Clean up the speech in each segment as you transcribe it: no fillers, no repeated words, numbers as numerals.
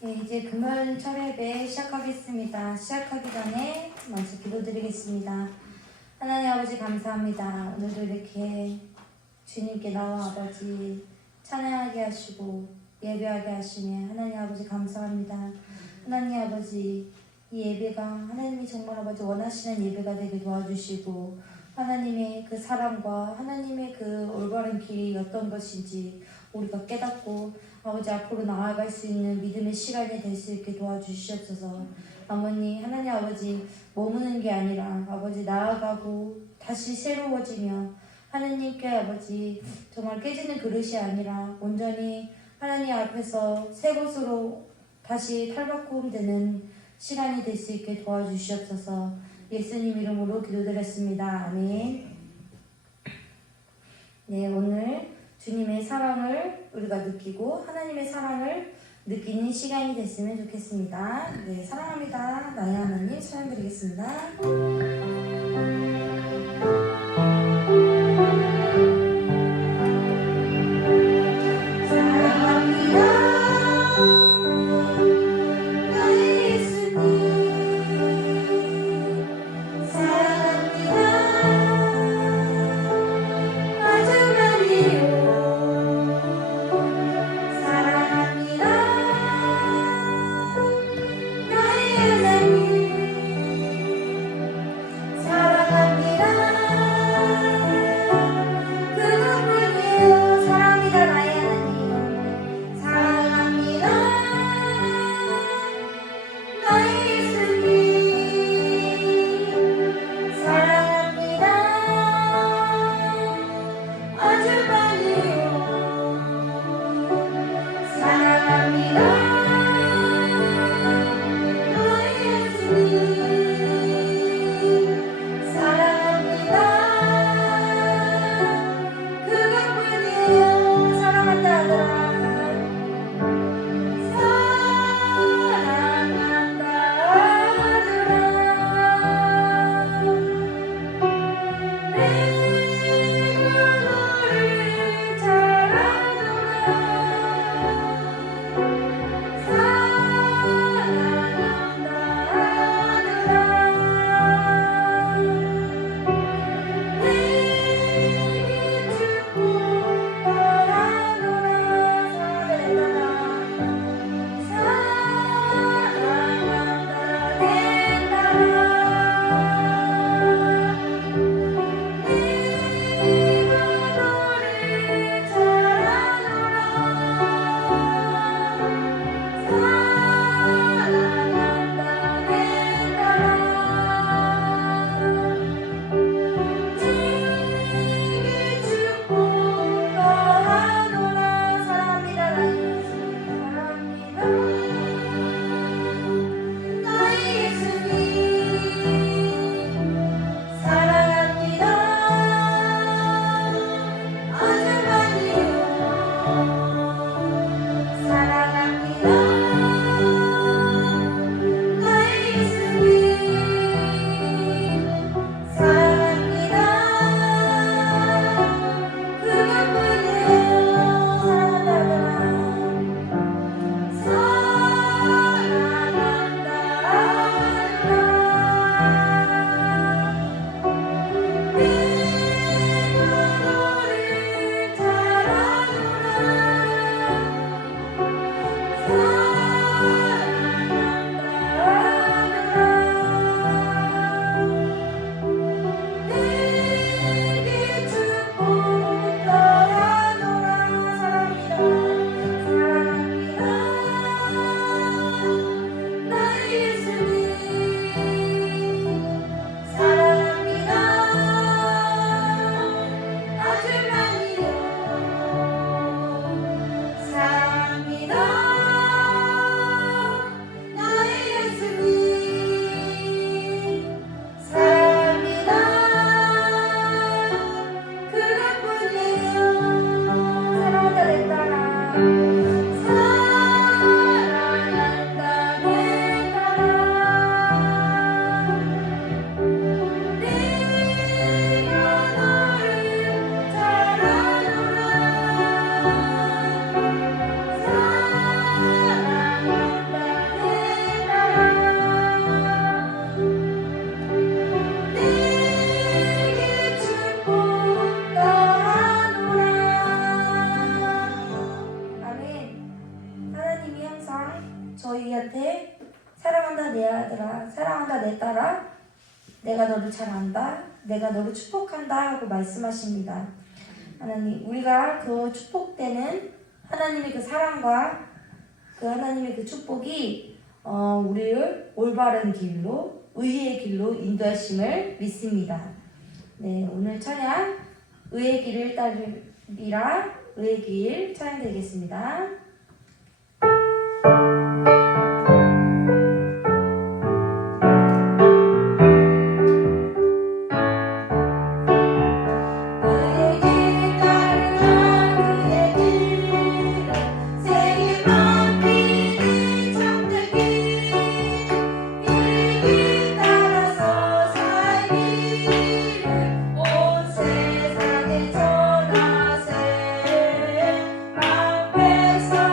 네, 이제 금요일 철회배 시작하겠습니다. 시작하기 전에 먼저 기도드리겠습니다. 하나님 아버지 감사합니다. 오늘도 이렇게 주님께 나와 아버지 찬양하게 하시고 예배하게 하시며 하나님 아버지 감사합니다. 하나님 아버지 이 예배가 하나님이 정말 아버지 원하시는 예배가 되게 도와주시고 하나님의 그 사랑과 하나님의 그 올바른 길이 어떤 것인지 우리가 깨닫고 아버지 앞으로 나아갈 수 있는 믿음의 시간이 될 수 있게 도와주시옵소서. 어머니 하나님 아버지 머무는 게 아니라 아버지 나아가고 다시 새로워지며 하나님께 아버지 정말 깨지는 그릇이 아니라 온전히 하나님 앞에서 새 것으로 다시 탈바꿈 되는 시간이 될 수 있게 도와주시옵소서. 예수님 이름으로 기도드렸습니다. 아멘. 네, 오늘 주님의 사랑을 우리가 느끼고 하나님의 사랑을 느끼는 시간이 됐으면 좋겠습니다. 네, 사랑합니다. 나의 하나님 찬양드리겠습니다. 사랑합니다. 사랑한다 내 아들아, 사랑한다 내 딸아, 내가 너를 잘 안다, 내가 너를 축복한다 하고 말씀하십니다. 하나님, 우리가 그 축복되는 하나님의 그 사랑과 그 하나님의 그 축복이 우리를 올바른 길로, 의의 길로 인도하심을 믿습니다. 네, 오늘 찬양 의의 길을 따르리라, 의의 길 찬양 드리겠습니다. 세상에 전하세 만 백성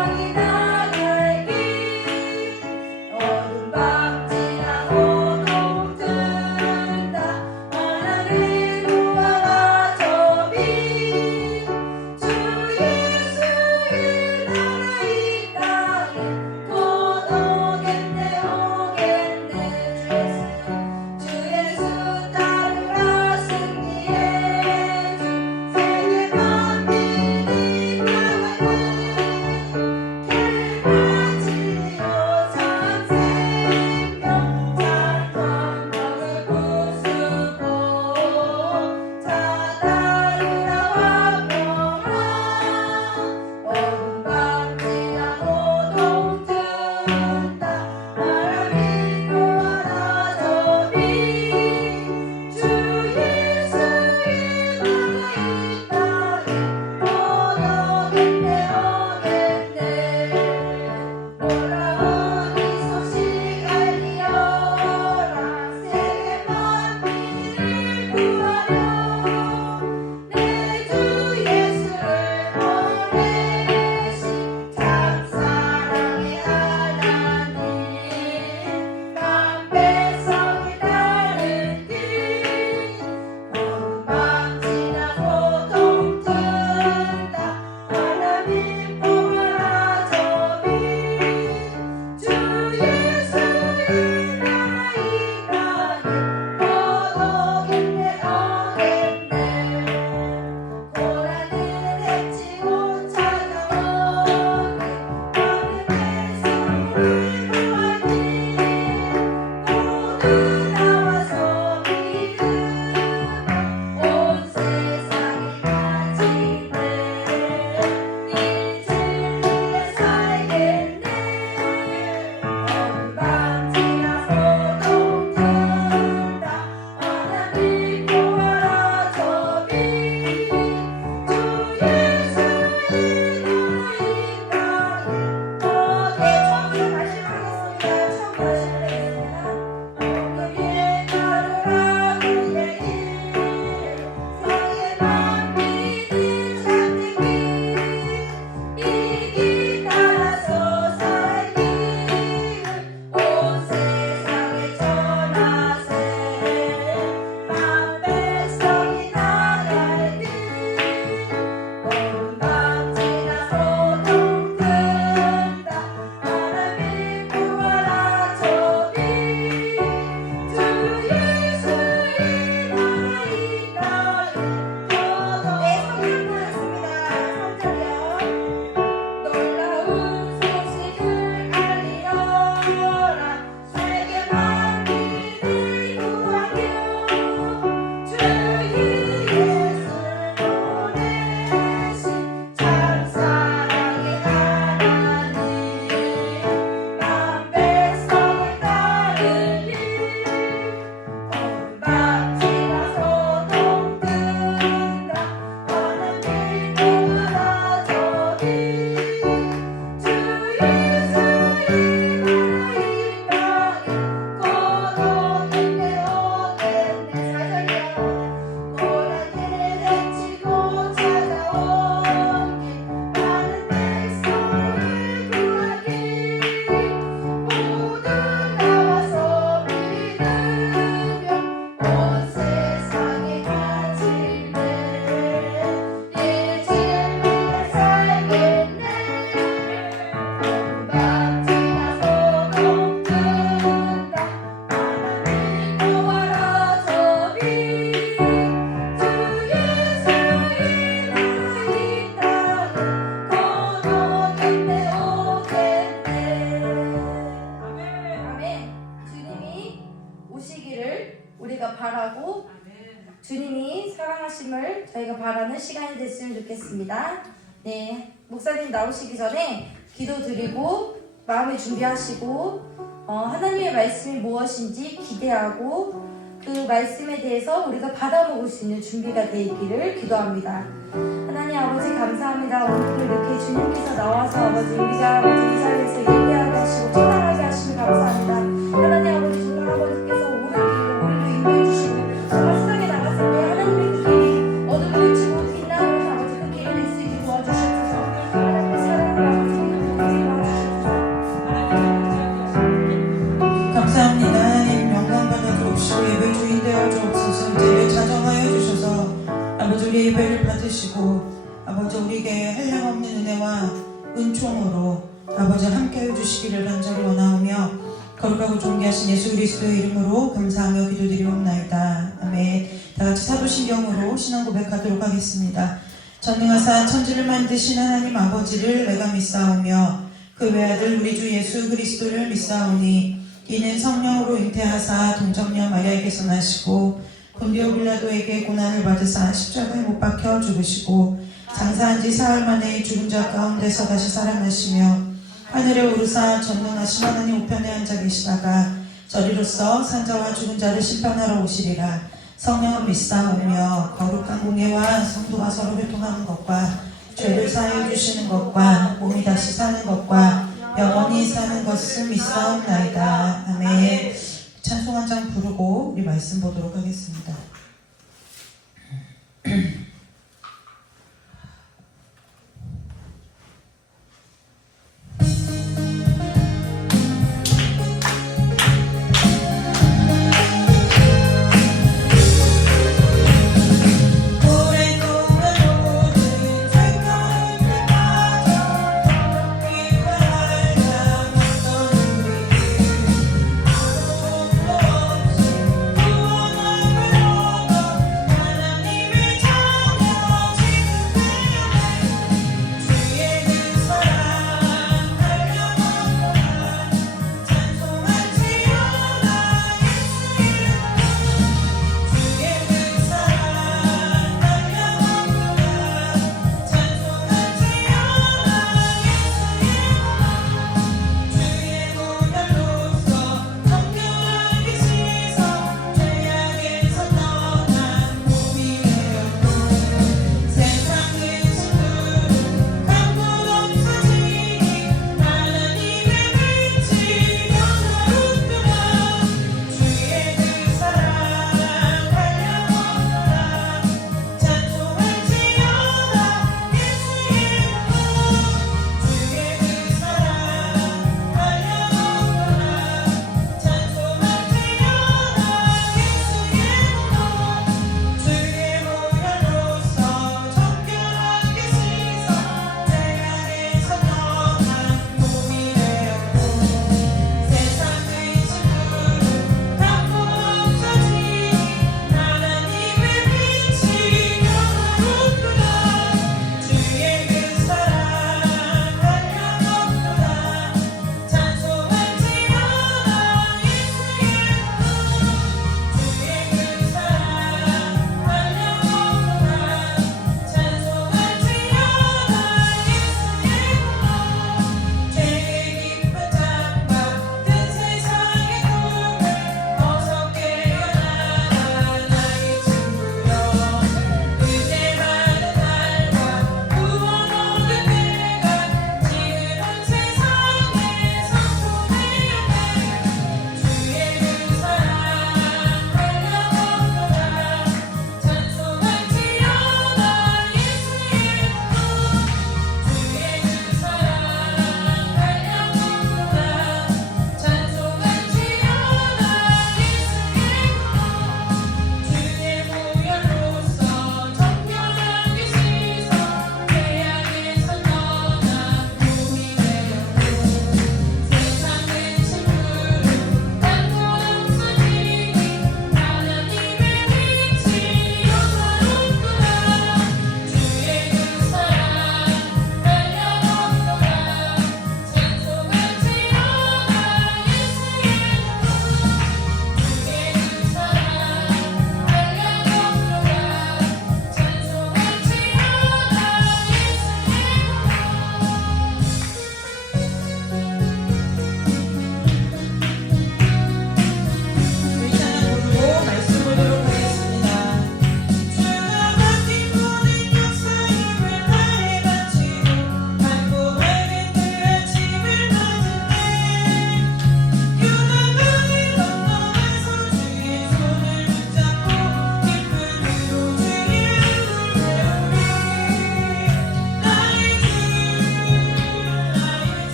바라고 주님이 사랑하심을 저희가 바라는 시간이 됐으면 좋겠습니다. 네, 목사님 나오시기 전에 기도드리고 마음을 준비하시고 하나님의 말씀이 무엇인지 기대하고 그 말씀에 대해서 우리가 받아먹을 수 있는 준비가 되어 있기를 기도합니다. 하나님 아버지 감사합니다. 오늘도 이렇게 주님께서 나와서 아버지 우리가 아버지 이 자리에서 예배하게 하시고 찬양하게 하시면 감사합니다. 하나님 아버지 정말 아버지께서 오늘 길로 우리도 인도해 주시고 정말 세상에 나갔을 때 하나님의 그 길이 어둠을 헤치고 빛나는 아버지 그 길을 낼 수 있게 도와주시옵소서. 하나님의 사랑을 아버지 감사합니다. 영광 받아 주옵시고 예배 주인 되어 주옵소서. 이제를 자정하여 주셔서 아버지 우리 예배를 받으시고 아버지 우리에게 한량없는 은혜와 은총으로 아버지 함께해 주시기를 간절히 원하오며 거룩하고 존귀하신 예수 그리스도의 이름으로 감사하며 기도드리옵나이다. 아멘. 다같이 사도신경으로 신앙 고백하도록 하겠습니다. 전능하사 천지를 만드신 하나님 아버지를 내가 믿사오며 그 외아들 우리 주 예수 그리스도를 믿사오니 이는 성령으로 잉태하사 동정녀 마리아에게서 나시고 본디오 빌라도에게 고난을 받으사 십자가에 못 박혀 죽으시고 장사한 지 사흘 만에 죽은 자 가운데서 다시 살아나시며 하늘에 오르사 전능하신 하나님 우편에 앉아 계시다가 저리로서 산자와 죽은 자를 심판하러 오시리라. 성령을 믿사오며 거룩한 공예와 성도가 서로 교통하는 것과 죄를 사하여 주시는 것과 몸이 다시 사는 것과 영원히 사는 것을 믿사옵나이다. 아멘. 찬송 한 장 부르고 우리 말씀 보도록 하겠습니다. Oh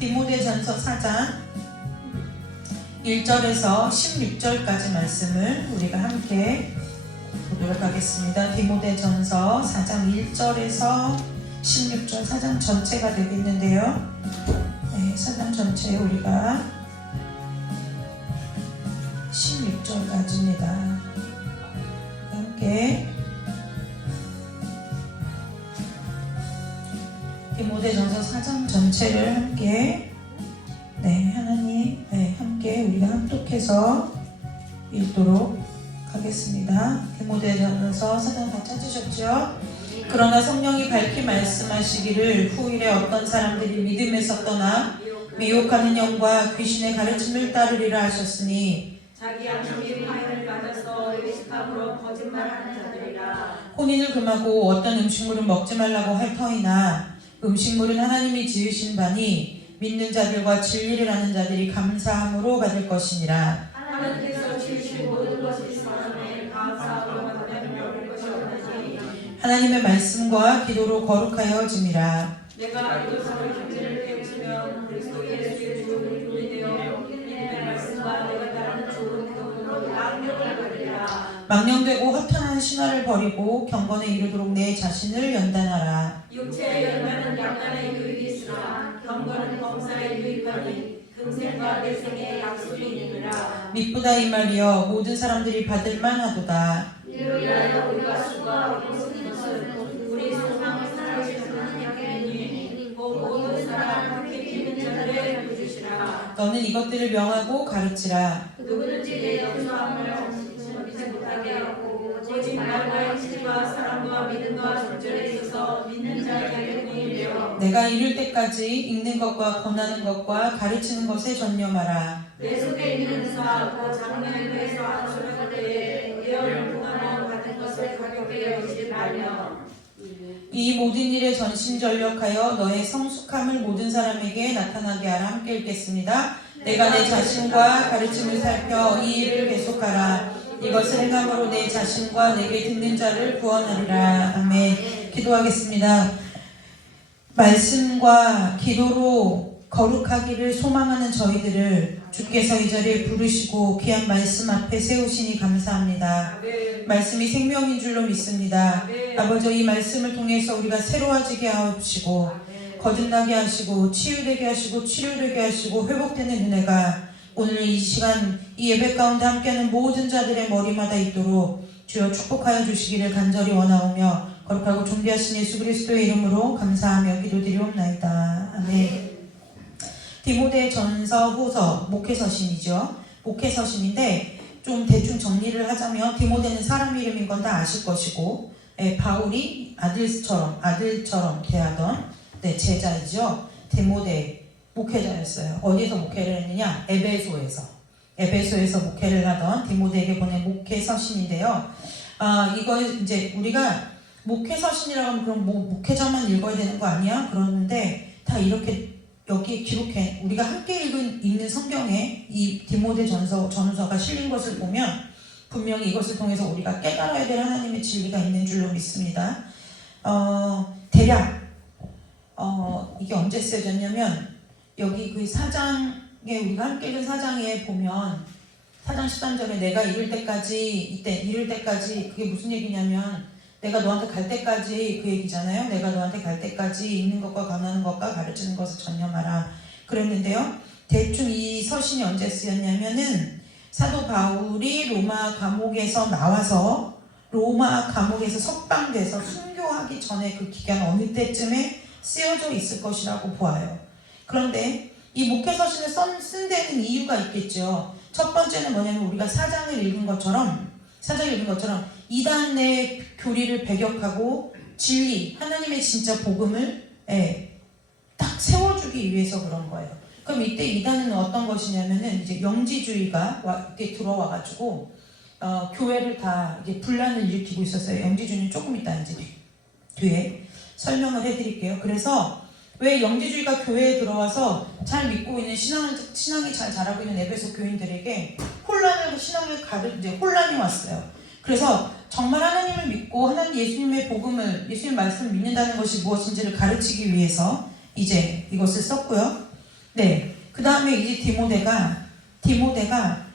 디모데전서 4장 1절에서 16절까지 말씀을 우리가 함께 보도록 하겠습니다. 디모데전서 4장 1절에서 16절 4장 전체가 되겠는데요. 네, 4장 전체 우리가 16절까지입니다. 함께 디모데전서 4장 전체를 함께 하나님 함께 우리가 합독해서 읽도록 하겠습니다. 디모데전서 4장 다 찾으셨죠? 그러나 성령이 밝히 말씀하시기를 후일에 어떤 사람들이 믿음에서 떠나 미혹하는 영과 귀신의 가르침을 따르리라 하셨으니 자기 양심이 파행을 맞아서 의식함으로 거짓말하는 자들이라. 혼인을 금하고 어떤 음식물은 먹지 말라고 할 터이나 음식물은 하나님이 지으신 바니 믿는 자들과 진리를 아는 자들이 감사함으로 받을 것이니라. 하나님께서 지으신 모든 것이 선함에 감사함으로 받을 것이 없나니 하나님의 말씀과 기도로 거룩하여짐이라. 내가 이것으로 형제를 깨우치면 그리스도 예수의 좋은 돈이 되어 믿음의 말씀과 내가 따르는 좋은 기도로 양명을 받으리라. 망령되고 허탄한 신화를 버리고 경건에 이르도록 내 자신을 연단하라. 육체의 연단은 약간의 유익이 있으나 경건은 범사에 유익하니 금생과 내생의 약속이 있느니라. 미쁘다 이 말이여 모든 사람들이 받을 만하도다. 이를 위하여 우리가 수고하고 쓰는 것은 우리 소망을 살아계시는 하나님이니 모든 사람 함께 기는 자들의 주시라. 너는 이것들을 명하고 가르치라. 누구든지 내 영수함을 엄지지 못하게 하고 오직 말과 행실과 사랑과 믿음과 절절에 있어서 믿는 자에게 공이 되어 내가 이룰 때까지 읽는 것과 권하는 것과 가르치는 것에 전념하라. 내 속에 있는 사하고 장래에서 안수할 때에 예언을 통하여 받은 것을 가볍게 여기지 말며 이 모든 일에 전심전력하여 너의 성숙함을 모든 사람에게 나타나게 하라. 함께 읽겠습니다. 내가 내 자신과 가르침을 살펴 이 일을 계속하라. 이것을 행함으로 내 자신과 내게 듣는 자를 구원하리라. 아멘. 기도하겠습니다. 말씀과 기도로 거룩하기를 소망하는 저희들을 주께서 이 자리에 부르시고 귀한 말씀 앞에 세우시니 감사합니다. 말씀이 생명인 줄로 믿습니다. 아버지, 이 말씀을 통해서 우리가 새로워지게 하옵시고 거듭나게 하시고 치유되게 하시고 치료되게 하시고 회복되는 은혜가 오늘 이 시간 이 예배 가운데 함께하는 모든 자들의 머리마다 있도록 주여 축복하여 주시기를 간절히 원하오며 거룩하고 존귀하신 예수 그리스도의 이름으로 감사하며 기도드리옵나이다. 아멘. 디모데전서 후서 목회서신이죠. 목회서신인데 좀 대충 정리를 하자면 디모데는 사람 이름인 건 다 아실 것이고 바울이 아들처럼 대하던 제자이죠. 디모데 목회자였어요. 어디서 목회를 했느냐? 에베소에서 목회를 하던 디모데에게 보낸 목회서신인데요. 이거 이제 우리가 목회서신이라고 하면 그럼 뭐 목회자만 읽어야 되는 거 아니야? 그러는데 다 이렇게 여기에 기록해 우리가 함께 읽는 성경에 이 디모데 전서가 실린 것을 보면 분명히 이것을 통해서 우리가 깨달아야 될 하나님의 진리가 있는 줄로 믿습니다. 대략 이게 언제 쓰여졌냐면 여기 그 4장에 우리가 함께 읽은 4장에 보면 4장 13절에 내가 이를 때까지 그게 무슨 얘기냐면 내가 너한테 갈 때까지 그 얘기잖아요. 내가 너한테 갈 때까지 읽는 것과 권하는 것과 가르치는 것을 전념하라 그랬는데요. 대충 이 서신이 언제 쓰였냐면은 사도 바울이 로마 감옥에서 나와서 로마 감옥에서 석방돼서 순교하기 전에 그 기간 어느 때쯤에 쓰여져 있을 것이라고 보아요. 그런데 이 목회서신을 쓴 데는 이유가 있겠죠. 첫 번째는 뭐냐면 우리가 4장을 읽은 것처럼 이단의 교리를 배격하고 진리, 하나님의 진짜 복음을 딱 세워주기 위해서 그런 거예요. 그럼 이때 이단은 어떤 것이냐면은 이제 영지주의가 이렇게 들어와가지고 교회를 다 이게 분란을 일으키고 있었어요. 영지주의는 조금 이따 이제 뒤에 설명을 해드릴게요. 그래서 왜 영지주의가 교회에 들어와서 잘 믿고 있는 신앙이 잘 자라고 있는 에베소 교인들에게 혼란이 왔어요. 그래서 정말 하나님을 믿고 예수님의 복음을, 예수님의 말씀을 믿는다는 것이 무엇인지를 가르치기 위해서 이제 이것을 썼고요. 네. 그 다음에 이제 디모데가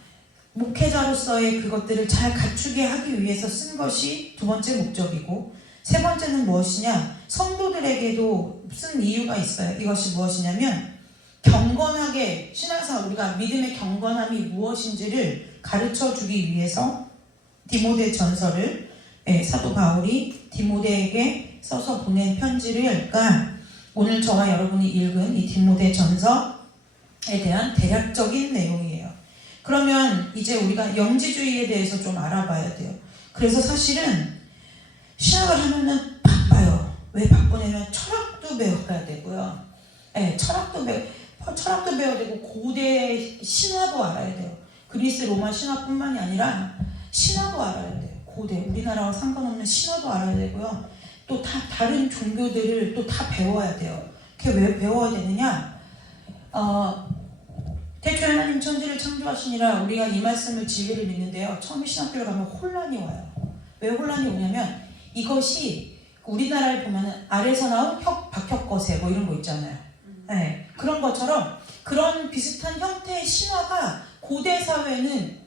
목회자로서의 그것들을 잘 갖추게 하기 위해서 쓴 것이 두 번째 목적이고, 세 번째는 무엇이냐? 성도들에게도 쓴 이유가 있어요. 이것이 무엇이냐면 경건하게 신앙생활, 우리가 믿음의 경건함이 무엇인지를 가르쳐 주기 위해서 디모데 전서를 사도 바울이 디모데에게 써서 보낸 편지를 오늘 저와 여러분이 읽은 이 디모데 전서에 대한 대략적인 내용이에요. 그러면 이제 우리가 영지주의에 대해서 좀 알아봐야 돼요. 그래서 사실은 신학을 하면은 바빠요. 왜 바쁘냐면 철학도 배워야 되고요. 철학도 배워야 되고, 고대 신화도 알아야 돼요. 그리스 로마 신화뿐만이 아니라 신화도 알아야 돼요. 고대 우리나라와 상관없는 신화도 알아야 되고요. 또 다른 종교들을 또 다 배워야 돼요. 그게 왜 배워야 되느냐? 태초에 하나님 천지를 창조하시니라, 우리가 이 말씀을 진리를 믿는데요. 처음에 신학교를 가면 혼란이 와요. 왜 혼란이 오냐면 이것이 우리나라를 보면은 아래서 나온 박혁거세 뭐 이런 거 있잖아요. 네, 그런 것처럼 그런 비슷한 형태의 신화가 고대 사회는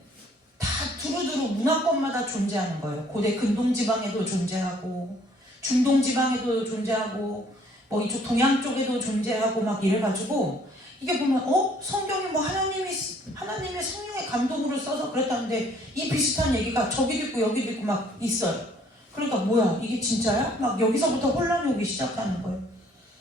다 두루두루 문화권마다 존재하는 거예요. 고대 근동지방에도 존재하고, 중동지방에도 존재하고, 뭐 이쪽 동양 쪽에도 존재하고 막 이래가지고, 이게 보면 성경이 뭐 하나님의 성령의 감동으로 써서 그랬다는데 이 비슷한 얘기가 저기도 있고 여기도 있고 막 있어요. 그러니까 뭐야, 이게 진짜야? 막 여기서부터 혼란이 오기 시작하는 거예요.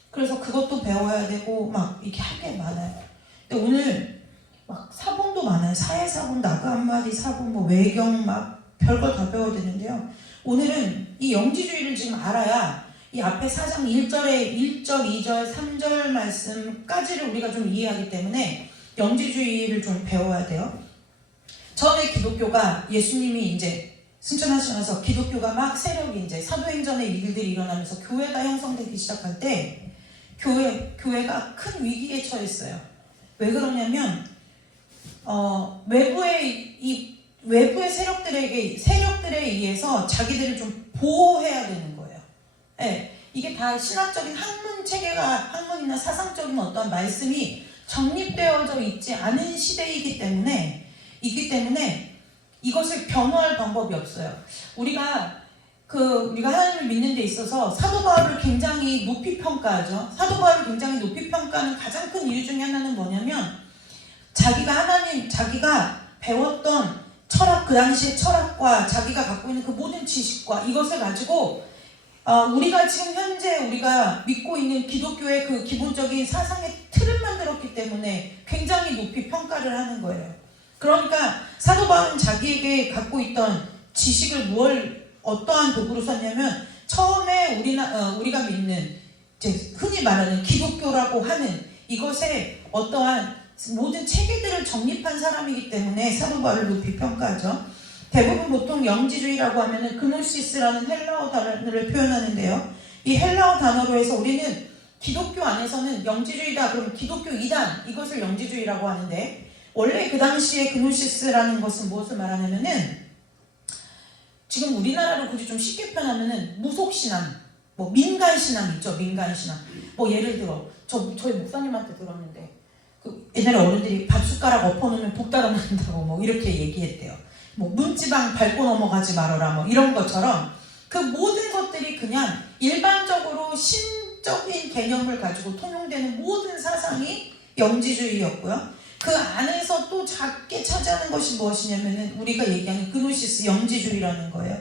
그래서 그것도 배워야 되고 막 이렇게 할 게 많아요. 근데 오늘 막 사본도 많아요. 사회사본, 나그 한마디 사본, 뭐 외경 막 별걸 다 배워야 되는데요. 오늘은 이 영지주의를 지금 알아야 이 앞에 4장 1절에 1절, 2절, 3절 말씀까지를 우리가 좀 이해하기 때문에 영지주의를 좀 배워야 돼요. 처음에 기독교가 예수님이 이제 승천하시면서 기독교가 막 세력이 이제 사도행전의 일들이 일어나면서 교회가 형성되기 시작할 때 교회가 큰 위기에 처했어요. 왜 그러냐면 외부의 세력들에 의해서 자기들을 좀 보호해야 되는 거예요. 네, 이게 다 신학적인 학문이나 사상적인 어떤 말씀이 정립되어져 있지 않은 시대이기 때문에 이것을 변호할 방법이 없어요. 우리가 하나님을 믿는 데 있어서 사도 바울을 굉장히 높이 평가하죠. 사도 바울을 굉장히 높이 평가하는 가장 큰 이유 중에 하나는 뭐냐면 자기가 배웠던 철학, 그 당시의 철학과 자기가 갖고 있는 그 모든 지식과 이것을 가지고 우리가 지금 현재 우리가 믿고 있는 기독교의 그 기본적인 사상의 틀을 만들었기 때문에 굉장히 높이 평가를 하는 거예요. 그러니까 사도 바울은 자기에게 갖고 있던 지식을 어떠한 도구로 썼냐면, 처음에 우리가 믿는 이제 흔히 말하는 기독교라고 하는 이것에 어떠한 모든 체계들을 정립한 사람이기 때문에 사도 바울을 높이 평가하죠. 대부분 보통 영지주의라고 하면은 그노시스라는 헬라어 단어를 표현하는데요. 이 헬라어 단어로 해서 우리는 기독교 안에서는 영지주의다, 그럼 기독교 이단, 이것을 영지주의라고 하는데, 원래 그 당시에 그노시스라는 것은 무엇을 말하냐면은, 지금 우리나라로 굳이 좀 쉽게 표현하면은 무속신앙, 뭐 민간신앙 있죠. 민간신앙. 뭐 예를 들어 저희 목사님한테 들었는데, 옛날에 어른들이 밥 숟가락 엎어놓으면 복 달아난다고 뭐 이렇게 얘기했대요. 뭐 문지방 밟고 넘어가지 말아라 뭐 이런 것처럼 그 모든 것들이 그냥 일반적으로 신적인 개념을 가지고 통용되는 모든 사상이 영지주의였고요. 그 안에서 또 작게 차지하는 것이 무엇이냐면은 우리가 얘기하는 그노시스, 영지주의라는 거예요.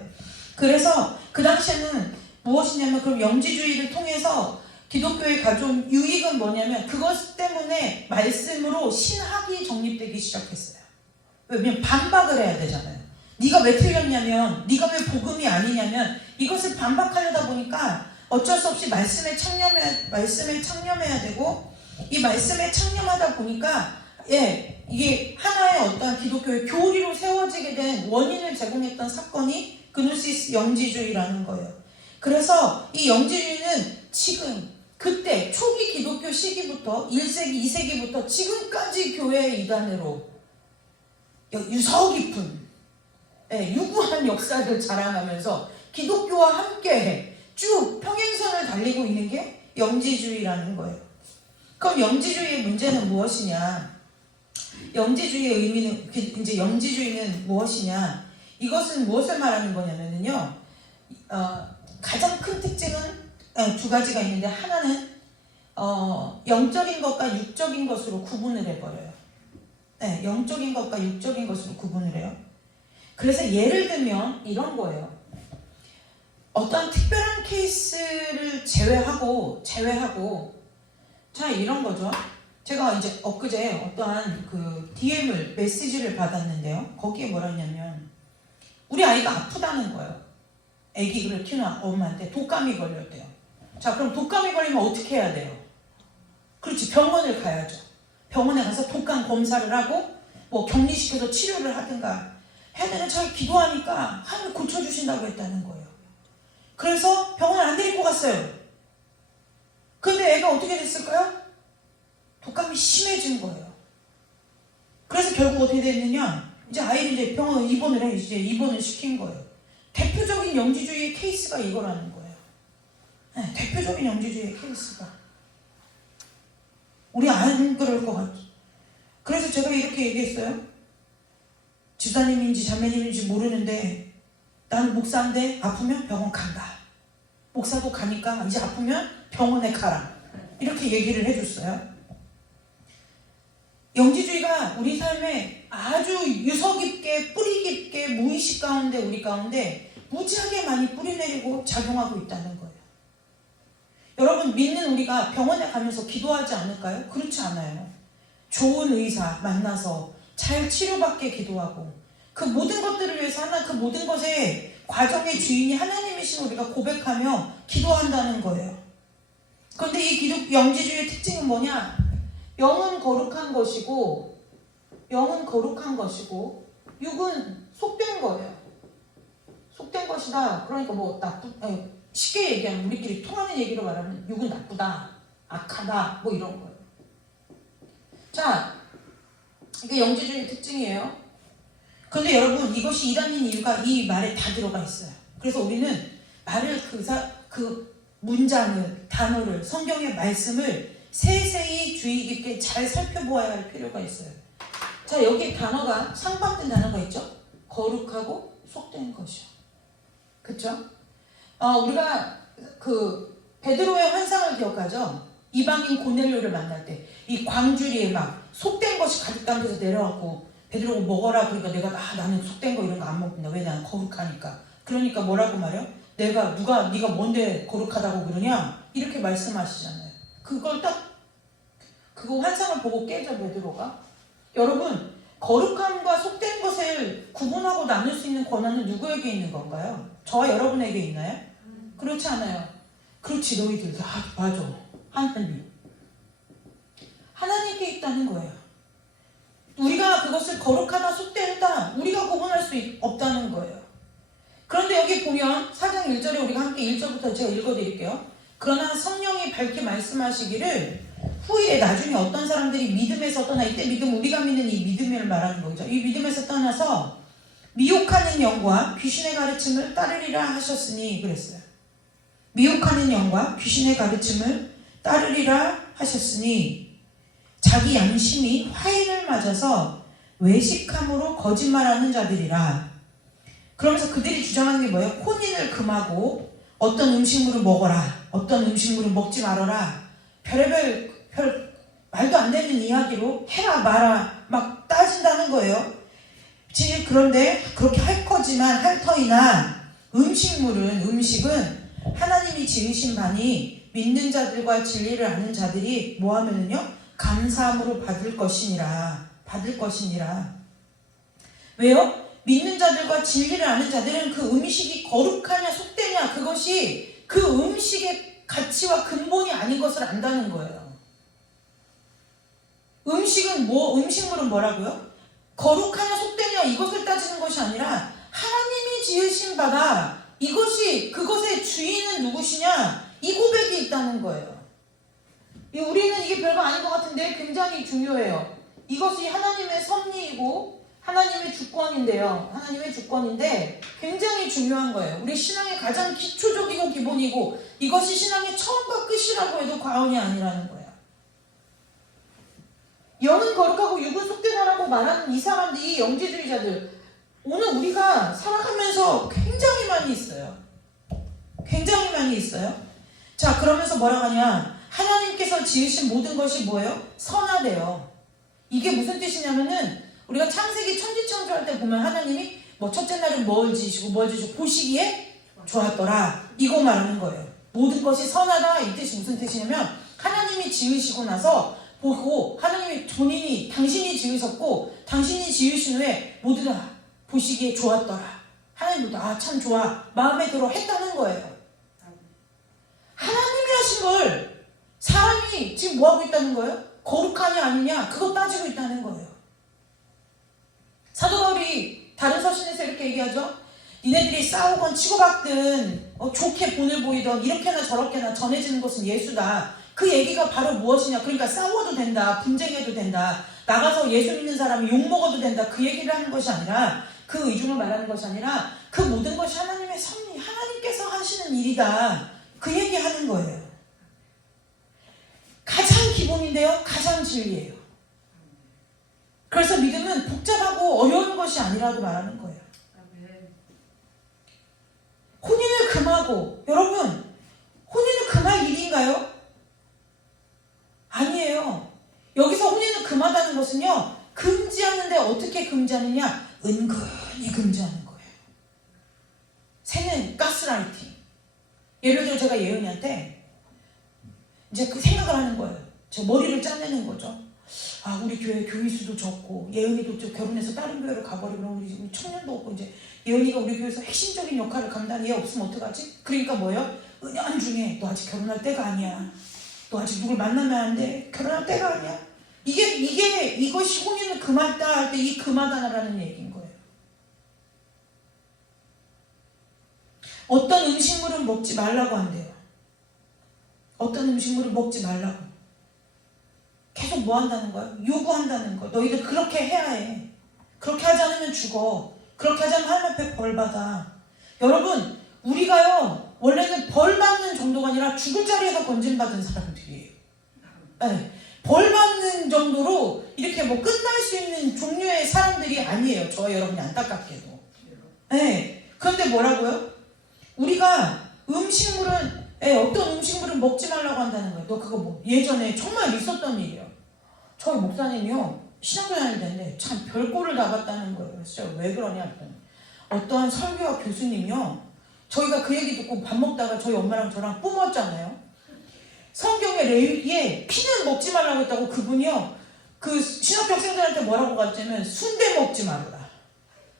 그래서 그 당시에는 무엇이냐면, 그럼 영지주의를 통해서 기독교에 가져온 유익은 뭐냐면, 그것 때문에 말씀으로 신학이 정립되기 시작했어요. 왜냐면 반박을 해야 되잖아요. 네가 왜 틀렸냐면, 네가 왜 복음이 아니냐면, 이것을 반박하려다 보니까 어쩔 수 없이 말씀에 창념해야 되고, 이 말씀에 창념하다 보니까 이게 하나의 어떤 기독교의 교리로 세워지게 된 원인을 제공했던 사건이 그노시스 영지주의라는 거예요. 그래서 이 영지주의는 지금 그때 초기 기독교 시기부터 1세기, 2세기부터 지금까지 교회의 이단으로 유서 깊은 유구한 역사를 자랑하면서 기독교와 함께 쭉 평행선을 달리고 있는 게 영지주의라는 거예요. 그럼 영지주의의 문제는 무엇이냐? 영지주의의 의미는, 이제 영지주의는 무엇이냐? 이것은 무엇을 말하는 거냐면요. 가장 큰 특징은 두 가지가 있는데, 하나는 영적인 것과 육적인 것으로 구분을 해버려요. 네, 영적인 것과 육적인 것으로 구분을 해요. 그래서 예를 들면 이런 거예요. 어떤 특별한 케이스를 제외하고 자, 이런 거죠. 제가 이제 엊그제 어떠한 그 DM을 메시지를 받았는데요. 거기에 뭐라 했냐면 우리 아이가 아프다는 거예요. 아기를 키우는 엄마한테 독감이 걸렸대요. 자, 그럼 독감이 걸리면 어떻게 해야 돼요? 그렇지, 병원을 가야죠. 병원에 가서 독감 검사를 하고 뭐 격리시켜서 치료를 하든가 해야 되는, 자기 기도하니까 하나님 고쳐주신다고 했다는 거예요. 그래서 병원을 안 데리고 갔어요. 근데 애가 어떻게 됐을까요? 독감이 심해진 거예요. 그래서 결국 어떻게 됐느냐? 이제 아이를 이제 병원 입원을 시킨 거예요. 대표적인 영지주의의 케이스가 이거라는 거예요. 네, 대표적인 영지주의의 케이스가. 우리 안 그럴 것 같죠. 그래서 제가 이렇게 얘기했어요. 지사님인지 자매님인지 모르는데 나는 목사인데 아프면 병원 간다. 목사도 가니까 이제 아프면 병원에 가라. 이렇게 얘기를 해줬어요. 영지주의가 우리 삶에 아주 유서 깊게, 뿌리 깊게, 무의식 가운데, 우리 가운데 무지하게 많이 뿌리내리고 작용하고 있다는 거예요. 여러분, 믿는 우리가 병원에 가면서 기도하지 않을까요? 그렇지 않아요. 좋은 의사 만나서 잘 치료받게 기도하고, 그 모든 것들을 위해서 그 모든 것의 과정의 주인이 하나님이신 우리가 고백하며 기도한다는 거예요. 그런데 이 영지주의의 특징은 뭐냐? 영은 거룩한 것이고 육은 속된 거예요. 속된 것이다. 그러니까 뭐 쉽게 얘기하면 우리끼리 통하는 얘기로 말하면 육은 나쁘다, 악하다, 뭐 이런 거예요. 자, 이게 영지주의 특징이에요. 그런데 여러분, 이것이 이단인 이유가 이 말에 다 들어가 있어요. 그래서 우리는 말을 그 문장을, 단어를, 성경의 말씀을 세세히 주의 깊게 잘 살펴보아야 할 필요가 있어요. 자, 여기 단어가, 상반된 단어가 있죠? 거룩하고 속된 것이요. 그쵸? 우리가 그 베드로의 환상을 기억하죠? 이방인 고넬료를 만날 때 이 광주리에 막 속된 것이 가득 담겨서 내려왔고 베드로가 먹어라. 그러니까 내가 나는 속된 거 이런 거 안 먹는다. 왜? 나는 거룩하니까. 그러니까 뭐라고 말해요? 네가 뭔데 거룩하다고 그러냐? 이렇게 말씀하시잖아요. 그거 환상을 보고 깨죠, 베드로가. 여러분, 거룩함과 속된 것을 구분하고 나눌 수 있는 권한은 누구에게 있는 건가요? 저와 여러분에게 있나요? 그렇지 않아요. 그렇지, 너희들. 맞아. 하나님께 있다는 거예요. 우리가 그것을 거룩하다, 속되다 우리가 구분할 수 없다는 거예요. 그런데 여기 보면 4장 1절에 우리가 함께 1절부터 제가 읽어드릴게요. 그러나 성령이 밝게 말씀하시기를 후에 나중에 어떤 사람들이 믿음에서 떠나, 이때 믿음, 우리가 믿는 이 믿음을 말하는 거죠. 이 믿음에서 떠나서 미혹하는 영과 귀신의 가르침을 따르리라 하셨으니 그랬어요. 미혹하는 영과 귀신의 가르침을 따르리라 하셨으니 자기 양심이 화인을 맞아서 외식함으로 거짓말하는 자들이라. 그러면서 그들이 주장하는 게 뭐예요? 혼인을 금하고 어떤 음식물을 먹어라, 어떤 음식물을 먹지 말아라, 별의별 말도 안 되는 이야기로 해라 마라 막 따진다는 거예요. 그런데 그렇게 할 터이나 음식은 하나님이 지으신 바니 믿는 자들과 진리를 아는 자들이 뭐 하면은요? 감사함으로 받을 것이니라. 왜요? 믿는 자들과 진리를 아는 자들은 그 음식이 거룩하냐 속되냐, 그것이 그 음식의 가치와 근본이 아닌 것을 안다는 거예요. 음식물은 뭐라고요? 거룩하냐 속되냐 이것을 따지는 것이 아니라 하나님이 지으신 바다, 그것의 주인은 누구시냐, 이 고백이 있다는 거예요. 우리는 이게 별거 아닌 것 같은데 굉장히 중요해요. 이것이 하나님의 섭리이고 하나님의 주권인데 굉장히 중요한 거예요. 우리 신앙의 가장 기초적이고 기본이고 이것이 신앙의 처음과 끝이라고 해도 과언이 아니라는 거예요. 영은 거룩하고 육은 속되다라고 말하는 이 사람들이 영지주의자들 오늘 우리가 살아가면서 굉장히 많이 있어요. 굉장히 많이 있어요. 자, 그러면서 뭐라고 하냐? 하나님께서 지으신 모든 것이 뭐예요? 선하대요. 이게 무슨 뜻이냐면은 우리가 창세기 천지창조할 때 보면 하나님이 뭐 첫째 날은 뭘 지으시고 뭘 지으시고 보시기에 좋았더라. 이거 말하는 거예요. 모든 것이 선하다. 이 뜻이 무슨 뜻이냐면 하나님이 지으시고 나서 보고 하나님이 본인이 당신이 지으셨고 당신이 지으신 후에 모두 다 보시기에 좋았더라. 하나님도 참 좋아. 마음에 들어 했다는 거예요. 하나님이 하신 걸 사람이 지금 뭐 하고 있다는 거예요? 거룩하냐 아니냐 그거 따지고 있다는 거예요. 사도 바울이 다른 서신에서 이렇게 얘기하죠. 니네들이 싸우건 치고받든 좋게 본을 보이던 이렇게나 저렇게나 전해지는 것은 예수다. 그 얘기가 바로 무엇이냐. 그러니까 싸워도 된다. 분쟁해도 된다. 나가서 예수 믿는 사람이 욕먹어도 된다. 그 얘기를 하는 것이 아니라 그 의중을 말하는 것이 아니라 그 모든 것이 하나님의 섭리 하나님께서 하시는 일이다. 그 얘기하는 거예요. 가장 기본인데요. 가장 진리예요. 그래서 믿음은 복잡하고 어려운 것이 아니라고 말하는 거예요. 혼인을 금하고 여러분 혼인을 금할 일인가요? 아니에요. 여기서 혼인을 금하다는 것은요. 금지하는데 어떻게 금지하느냐? 은근히 금지하는 거예요. 새는 가스라이팅. 예를 들어 제가 예은이한테 이제 그 생각을 하는 거예요. 제 머리를 짜내는 거죠. 아, 우리 교회 교회수도 적고 예은이도 결혼해서 다른 교회로 가버리고 우리 청년도 없고 이제 예은이가 우리 교회에서 핵심적인 역할을 감당해. 얘 없으면 어떡하지? 그러니까 뭐예요? 은연중에 너 아직 결혼할 때가 아니야. 너 아직 누굴 만나면 안 돼. 결혼할 때가 아니야. 이것이 혼인을 금하다 할 때 이 금하다라는 얘기인 거예요. 어떤 음식물은 먹지 말라고 한대요. 어떤 음식물은 먹지 말라고. 계속 뭐 한다는 거야? 요구한다는 거야. 너희들 그렇게 해야 해. 그렇게 하지 않으면 죽어. 그렇게 하지 않으면 하나님 앞에 벌 받아. 여러분, 우리가요, 원래는 벌 받는 정도가 아니라 죽을 자리에서 건진받은 사람들이에요. 네. 벌 받는 정도로 이렇게 뭐 끝날 수 있는 종류의 사람들이 아니에요. 저와 여러분이 안타깝게도. 네. 그런데 뭐라고요? 우리가 어떤 음식물은 먹지 말라고 한다는 거예요. 너 그거 뭐 예전에 정말 있었던 일이에요. 저희 목사님이요. 신학교 다닐 때인데 참 별꼴을 다 봤다는 거예요. 진짜 왜 그러냐 했더니 어떠한 설교와 교수님이요. 저희가 그 얘기 듣고 밥 먹다가 저희 엄마랑 저랑 뿜었잖아요. 성경에 레위기에 피는 먹지 말라고 했다고 그분이요. 그 신학교 학생들한테 뭐라고 갔냐면 순대 먹지 말아라.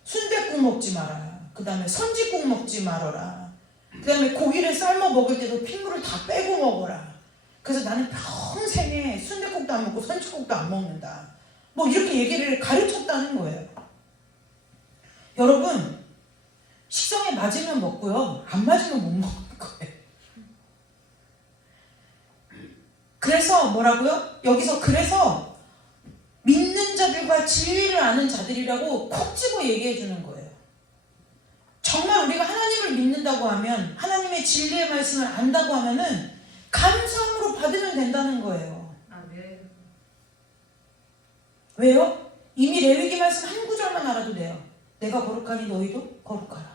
순댓국 먹지 마라. 그 다음에 선지국 먹지 말아라. 그 다음에 고기를 삶아 먹을 때도 핏물을 다 빼고 먹어라. 그래서 나는 평생에 순댓국도 안 먹고 선지국도 안 먹는다. 뭐 이렇게 얘기를 가르쳤다는 거예요. 여러분, 식성에 맞으면 먹고요. 안 맞으면 못 먹는 거예요. 그래서 뭐라고요? 여기서 그래서 믿는 자들과 진리를 아는 자들이라고 콕 집어 얘기해 주는 거예요. 정말 우리가 하나님을 믿는다고 하면 하나님의 진리의 말씀을 안다고 하면은 감사함으로 받으면 된다는 거예요. 아멘. 왜요? 이미 레위기 말씀 한 구절만 알아도 돼요. 내가 거룩하니 너희도 거룩하라.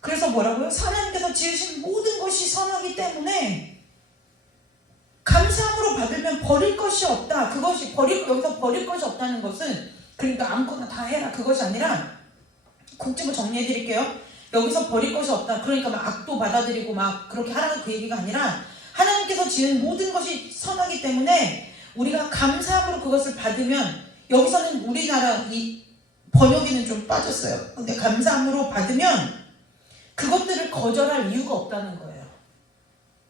그래서 뭐라고요? 하나님께서 지으신 모든 것이 선하기 때문에 감사함으로 받으면 버릴 것이 없다. 여기서 버릴 것이 없다는 것은 그러니까 아무거나 다 해라 그것이 아니라 콕 집어 정리해 드릴게요. 여기서 버릴 것이 없다. 그러니까 막 악도 받아들이고 막 그렇게 하라는 그 얘기가 아니라 하나님께서 지은 모든 것이 선하기 때문에 우리가 감사함으로 그것을 받으면 여기서는 우리나라 이 번역에는 좀 빠졌어요. 근데 감사함으로 받으면 그것들을 거절할 이유가 없다는 거예요.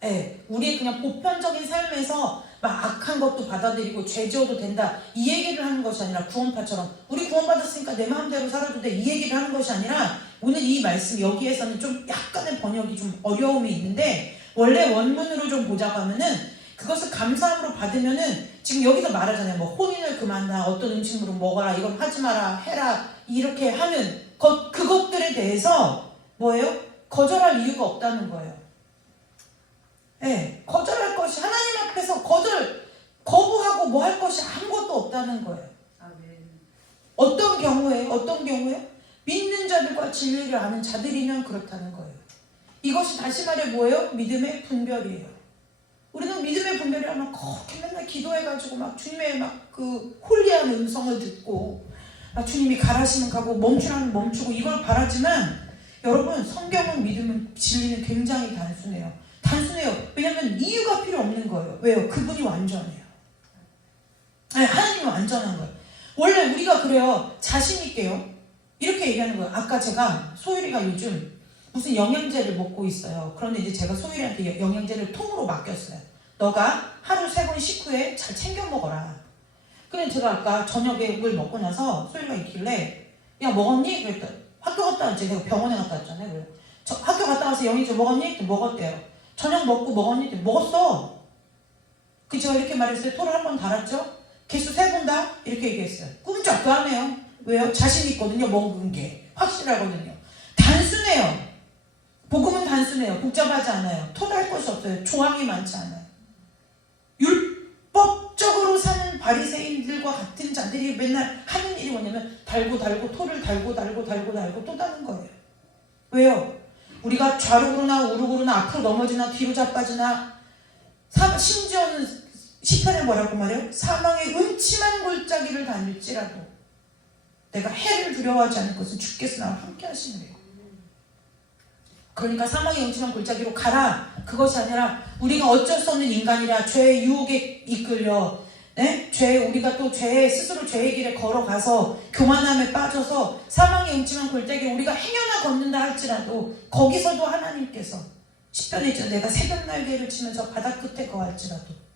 네, 우리의 그냥 보편적인 삶에서 막 악한 것도 받아들이고 죄 지어도 된다 이 얘기를 하는 것이 아니라 구원파처럼 우리 구원받았으니까 내 마음대로 살아도 돼 이 얘기를 하는 것이 아니라 오늘 이 말씀 여기에서는 좀 약간의 번역이 좀 어려움이 있는데 원래 원문으로 좀 보자고 하면은 그것을 감사함으로 받으면은 지금 여기서 말하잖아요. 뭐 혼인을 금한다 어떤 음식물은 먹어라 이건 하지 마라 해라 이렇게 하는 그것들에 대해서 뭐예요? 거절할 이유가 없다는 거예요. 네, 거절할 것이 하나님 앞에서 뭐 할 것이 아무것도 없다는 거예요. 어떤 경우에 믿는 자들과 진리를 아는 자들이면 그렇다는 거예요. 이것이 다시 말해 뭐예요? 믿음의 분별이에요. 우리는 믿음의 분별이라면 그렇게 맨날 기도해가지고 막 주님의 막 그 홀리한 음성을 듣고 막 주님이 가라시면 가고 멈추라면 멈추고 이걸 바라지만 여러분, 성경은 믿음은 진리는 굉장히 단순해요. 왜냐하면 이유가 필요 없는 거예요. 왜요? 그분이 완전해요. 네, 하나님이 완전한 거예요. 원래 우리가 그래요. 자신 있게요. 이렇게 얘기하는 거예요. 아까 제가 소율이가 요즘 무슨 영양제를 먹고 있어요. 그런데 이제 제가 소율이한테 영양제를 통으로 맡겼어요. 너가 하루 3번 식후에 잘 챙겨 먹어라. 근데 제가 아까 저녁에 그걸 먹고 나서 소율이가 있길래 야 먹었니? 그랬더니 학교 갔다 왔지. 제가 병원에 갔다 왔잖아요. 그래서 학교 갔다 와서 영양제 먹었니? 먹었대요. 저녁 먹고 먹었니? 먹었어. 그 제가 이렇게 말했어요. 토를 한 번 달았죠? 개수 3번 다? 이렇게 얘기했어요. 꼼짝도 안 해요. 왜요? 자신 있거든요. 먹은 게 확실하거든요. 단순해요. 복음은 단순해요. 복잡하지 않아요. 토달 것이 없어요. 조항이 많지 않아요. 율법적으로 사는 바리새인들과 같은 자들이 맨날 하는 일이 뭐냐면 달고 토를 달고 또 다는 거예요. 왜요? 우리가 좌르구나 우르구나 앞으로 넘어지나 뒤로 자빠지나 심지어는 시편에 뭐라고 말해요? 사망의 음침한 골짜기를 다닐지라도 내가 해를 두려워하지 않을 것은 주께서 나와 함께 하시느래요. 그러니까 사망의 음침한 골짜기로 가라. 그것이 아니라 우리가 어쩔 수 없는 인간이라 죄의 유혹에 이끌려 우리가 또 스스로 죄의 길에 걸어가서 교만함에 빠져서 사망의 음침한 골짜기를 우리가 행여나 걷는다 할지라도 거기서도 하나님께서 시편에 있죠. 내가 새벽 날개를 치면서 바다 끝에 거할지라도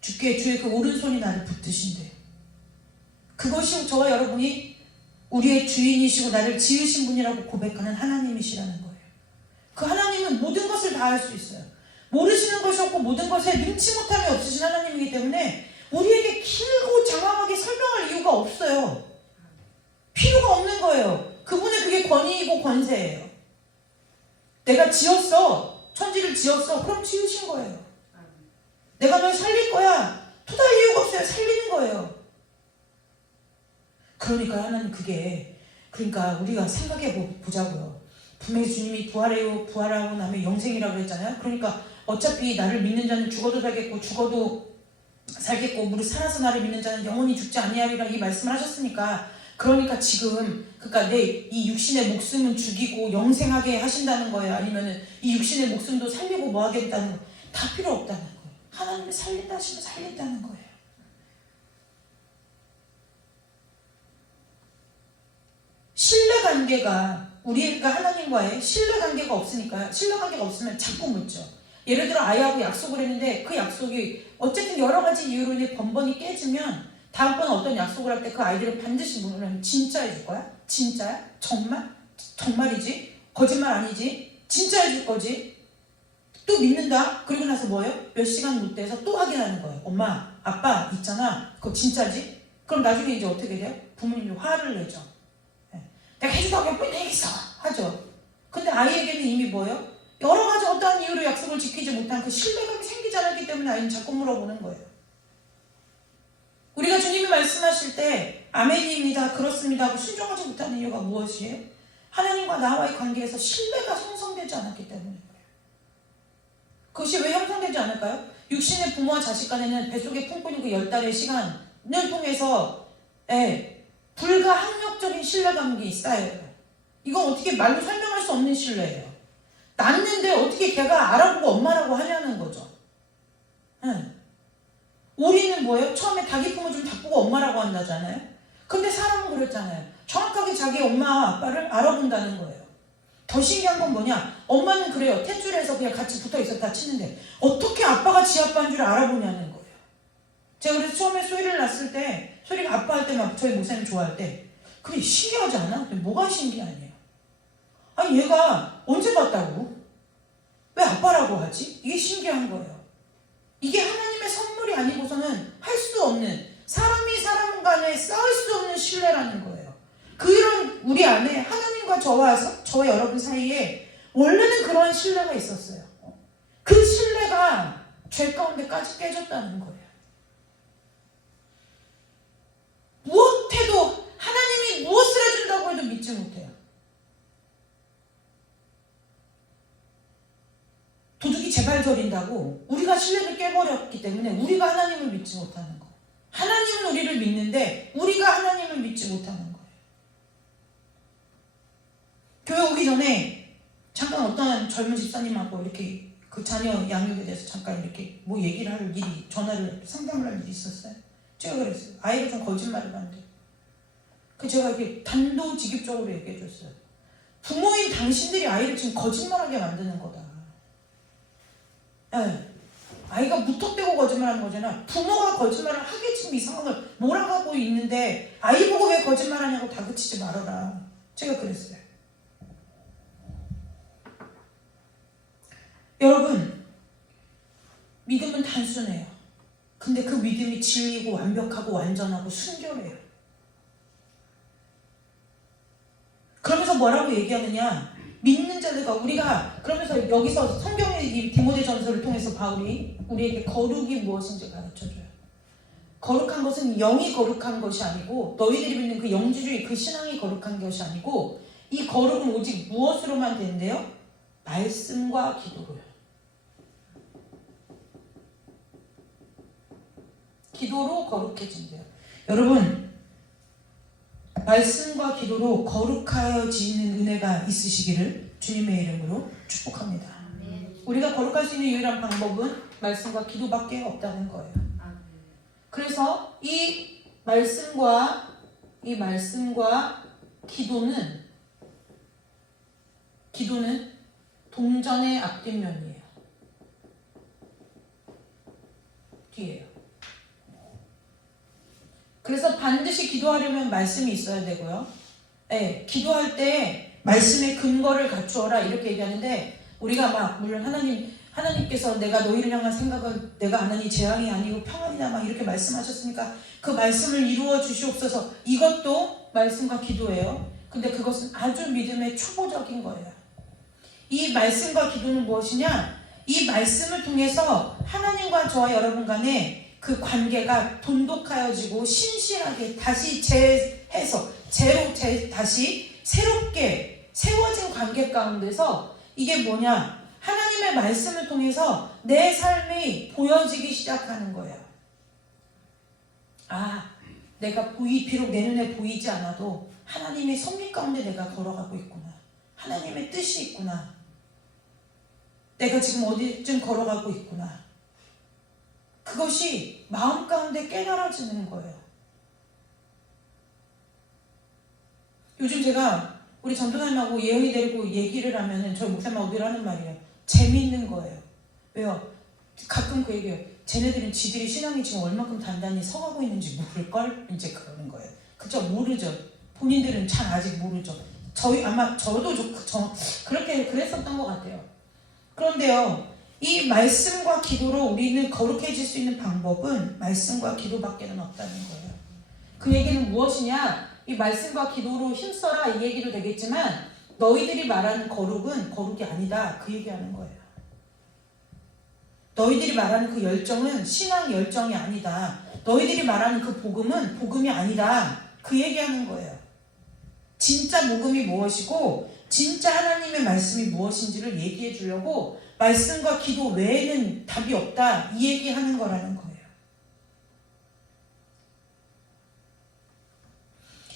주의 그 오른손이 나를 붙드신대요. 그것이 저와 여러분이 우리의 주인이시고 나를 지으신 분이라고 고백하는 하나님이시라는 거예요. 그 하나님은 모든 것을 다 할 수 있어요. 모르시는 것이 없고 모든 것에 능치 못함이 없으신 하나님이기 때문에 우리에게 길고 장황하게 설명할 이유가 없어요. 필요가 없는 거예요. 그분의 그게 권위이고 권세예요. 내가 지었어. 천지를 지었어. 그럼 지으신 거예요. 내가 널 살릴 거야. 토달 이유가 없어요. 살리는 거예요. 그러니까 하나님 그러니까 우리가 생각해 보자고요. 분명히 주님이 부활하고 나면 영생이라고 했잖아요. 그러니까 어차피 나를 믿는 자는 죽어도 살겠고 죽어도 살겠고 무릇 살아서 나를 믿는 자는 영원히 죽지 아니하리라 이 말씀을 하셨으니까 그러니까 지금 내 이 육신의 목숨은 죽이고 영생하게 하신다는 거예요? 아니면은 이 육신의 목숨도 살리고 뭐 하겠다는 거예요? 다 필요 없다는 거예요. 하나님이 살린다 하시면 살린다는 거예요. 신뢰관계가 우리가 하나님과의 신뢰관계가 없으면 자꾸 묻죠. 예를 들어 아이하고 약속을 했는데 그 약속이 어쨌든 여러 가지 이유로 인해 번번이 깨지면 다음번에 어떤 약속을 할 때 그 아이들은 반드시 물으면 진짜 해줄 거야? 진짜야? 정말? 정말이지? 거짓말 아니지? 진짜 해줄 거지? 또 믿는다? 그리고 나서 뭐예요? 몇 시간 못 돼서 또 확인하는 거예요. 엄마, 아빠 있잖아. 그거 진짜지? 그럼 나중에 이제 어떻게 돼요? 부모님이 화를 내죠. 내가 해주다고 몇 번이나 얘기했어 하죠. 근데 아이에게는 이미 뭐예요? 여러 가지 어떠한 이유로 약속을 지키지 못한 그 신뢰감이 생기지 않았기 때문에 아이는 자꾸 물어보는 거예요. 우리가 주님이 말씀하실 때 아멘입니다, 그렇습니다 하고 순종하지 못하는 이유가 무엇이에요? 하나님과 나와의 관계에서 신뢰가 형성되지 않았기 때문인 거예요. 그것이 왜 형성되지 않을까요? 육신의 부모와 자식 간에는 뱃속에 품고 있는 그 10달의 시간을 통해서 불가항력적인 신뢰관계가 쌓여요. 이건 어떻게 말로 설명할 수 없는 신뢰예요. 낳는데 어떻게 걔가 알아보고 엄마라고 하냐는 거죠. 오리는 뭐예요? 처음에 닭이 품어주면 닭 보고 엄마라고 한다잖아요. 근데 사람은 그랬잖아요. 정확하게 자기 엄마와 아빠를 알아본다는 거예요. 더 신기한 건 뭐냐? 엄마는 그래요. 탯줄에서 그냥 같이 붙어 있었다 치는데 어떻게 아빠가 지 아빠인 줄 알아보냐는 거예요. 제가 그래서 처음에 소리를 낳았을 때 소리가 아빠 할 때 막 저희 목사님 좋아할 때 그게 신기하지 않아? 뭐가 신기하냐? 아니 얘가 언제 봤다고? 왜 아빠라고 하지? 이게 신기한 거예요. 이게 하나님의 선물이 아니고서는 할 수 없는 사람이 사람 간에 쌓을 수 없는 신뢰라는 거예요. 그런 우리 안에 하나님과 저와 여러분 사이에 원래는 그러한 신뢰가 있었어요. 그 신뢰가 죄 가운데까지 깨졌다는 거예요. 믿지 못해요. 도둑이 제발 저린다고 우리가 신뢰를 깨버렸기 때문에 우리가 하나님을 믿지 못하는 거예요. 하나님은 우리를 믿는데 우리가 하나님을 믿지 못하는 거예요. 교회 오기 전에 잠깐 어떤 젊은 집사님하고 이렇게 그 자녀 양육에 대해서 잠깐 이렇게 뭐 얘기를 할 일이, 전화를 상담을 할 일이 있었어요. 제가 그랬어요. 아이가 좀 거짓말을 한대. 그 제가 이렇게 단도직입적으로 얘기해 줬어요. 부모인 당신들이 아이를 지금 거짓말하게 만드는 거다. 네. 아이가 무턱대고 거짓말하는 거잖아. 부모가 거짓말을 하게 지금 이 상황을 몰아가고 있는데 아이 보고 왜 거짓말하냐고 다그치지 말아라. 제가 그랬어요. 여러분, 믿음은 단순해요. 근데 그 믿음이 진리고 완벽하고 완전하고 순결해요. 그러면서 뭐라고 얘기하느냐? 믿는 자들과 우리가 그러면서 여기서 성경의 이 디모데전서를 통해서 바울이 우리에게 거룩이 무엇인지 가르쳐줘요. 거룩한 것은 영이 거룩한 것이 아니고 너희들이 믿는 그 영주주의 그 신앙이 거룩한 것이 아니고 이 거룩은 오직 무엇으로만 된대요? 말씀과 기도로요. 기도로 거룩해진대요. 여러분, 말씀과 기도로 거룩하여지는 은혜가 있으시기를 주님의 이름으로 축복합니다. 우리가 거룩할 수 있는 유일한 방법은 말씀과 기도밖에 없다는 거예요. 그래서 이 말씀과 기도는 동전의 앞뒷면이에요. 뒤에요. 그래서 반드시 기도하려면 말씀이 있어야 되고요. 네, 기도할 때 말씀의 근거를 갖추어라 이렇게 얘기하는데 우리가 막 물론 하나님께서 내가 너희를 향한 생각은 내가 하나니 재앙이 아니고 평안이다 막 이렇게 말씀하셨으니까 그 말씀을 이루어 주시옵소서. 이것도 말씀과 기도예요. 근데 그것은 아주 믿음의 초보적인 거예요. 이 말씀과 기도는 무엇이냐? 이 말씀을 통해서 하나님과 저와 여러분 간에 그 관계가 돈독하여지고 신실하게 다시 다시 새롭게 세워진 관계 가운데서 이게 뭐냐? 하나님의 말씀을 통해서 내 삶이 보여지기 시작하는 거예요. 아, 내가 비록 내 눈에 보이지 않아도 하나님의 섭리 가운데 내가 걸어가고 있구나. 하나님의 뜻이 있구나. 내가 지금 어디쯤 걸어가고 있구나. 그것이 마음 가운데 깨달아지는 거예요. 요즘 제가 우리 전도사님하고 예언이 데리고 얘기를 하면은 저희 목사님하고 늘 하는 말이에요. 재미있는 거예요. 왜요? 가끔 그 얘기해요. 쟤네들은 지들이 신앙이 지금 얼마큼 단단히 서가고 있는지 모를걸? 이제 그러는 거예요. 그쵸? 모르죠. 본인들은 잘 아직 모르죠. 저도 그렇게 그랬었던 것 같아요. 그런데요, 이 말씀과 기도로 우리는 거룩해질 수 있는 방법은 말씀과 기도밖에는 없다는 거예요. 그 얘기는 무엇이냐? 이 말씀과 기도로 힘써라 이 얘기도 되겠지만 너희들이 말하는 거룩은 거룩이 아니다 그 얘기하는 거예요. 너희들이 말하는 그 열정은 신앙 열정이 아니다. 너희들이 말하는 그 복음은 복음이 아니다 그 얘기하는 거예요. 진짜 복음이 무엇이고 진짜 하나님의 말씀이 무엇인지를 얘기해 주려고 말씀과 기도 외에는 답이 없다 이 얘기하는 거라는 거예요.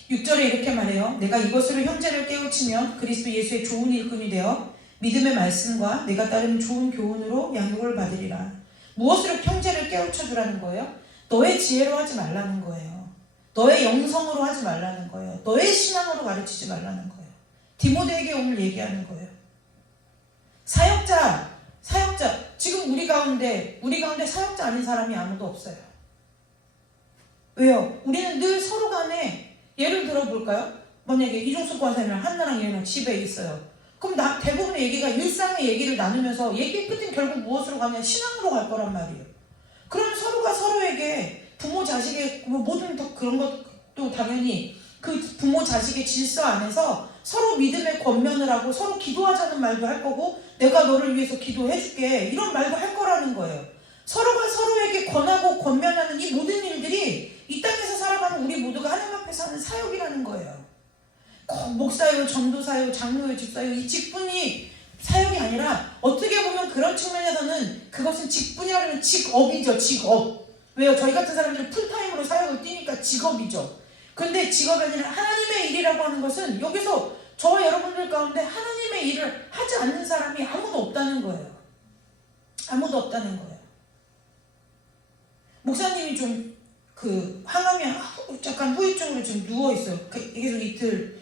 6절에 이렇게 말해요. 내가 이것으로 형제를 깨우치면 그리스도 예수의 좋은 일꾼이 되어 믿음의 말씀과 내가 따르는 좋은 교훈으로 양육을 받으리라. 무엇으로 형제를 깨우쳐주라는 거예요? 너의 지혜로 하지 말라는 거예요. 너의 영성으로 하지 말라는 거예요. 너의 신앙으로 가르치지 말라는 거예요. 디모데에게 오늘 얘기하는 거예요. 사역자 지금 우리 가운데 사역자 아닌 사람이 아무도 없어요. 왜요? 우리는 늘 서로 간에 예를 들어 볼까요? 만약에 이종숙 권사님이랑 한나랑 얘랑 집에 있어요. 그럼 대부분의 얘기가 일상의 얘기를 나누면서 얘기의 끝은 결국 무엇으로 가냐? 신앙으로 갈 거란 말이에요. 그럼 서로가 서로에게 부모 자식의 모든 그런 것도 당연히 그 부모 자식의 질서 안에서 서로 믿음의 권면을 하고 서로 기도하자는 말도 할 거고 내가 너를 위해서 기도해 줄게 이런 말도 할 거라는 거예요. 서로가 서로에게 권하고 권면하는 이 모든 일들이 이 땅에서 살아가는 우리 모두가 하나님 앞에서 하는 사역이라는 거예요. 목사 목사요, 전도사요, 장로요, 집사요, 이 직분이 사역이 아니라 어떻게 보면 그런 측면에서는 그것은 직분이라는 직업이죠. 직업. 왜요? 저희 같은 사람들은 풀타임으로 사역을 뛰니까 직업이죠. 근데 직업이 아니라 하나님의 일이라고 하는 것은 여기서 저와 여러분들 가운데 하나님의 일을 하지 않는 사람이 아무도 없다는 거예요. 아무도 없다는 거예요. 목사님이 좀 항암이 약간 후유증으로 지금 누워있어요. 계속 이틀,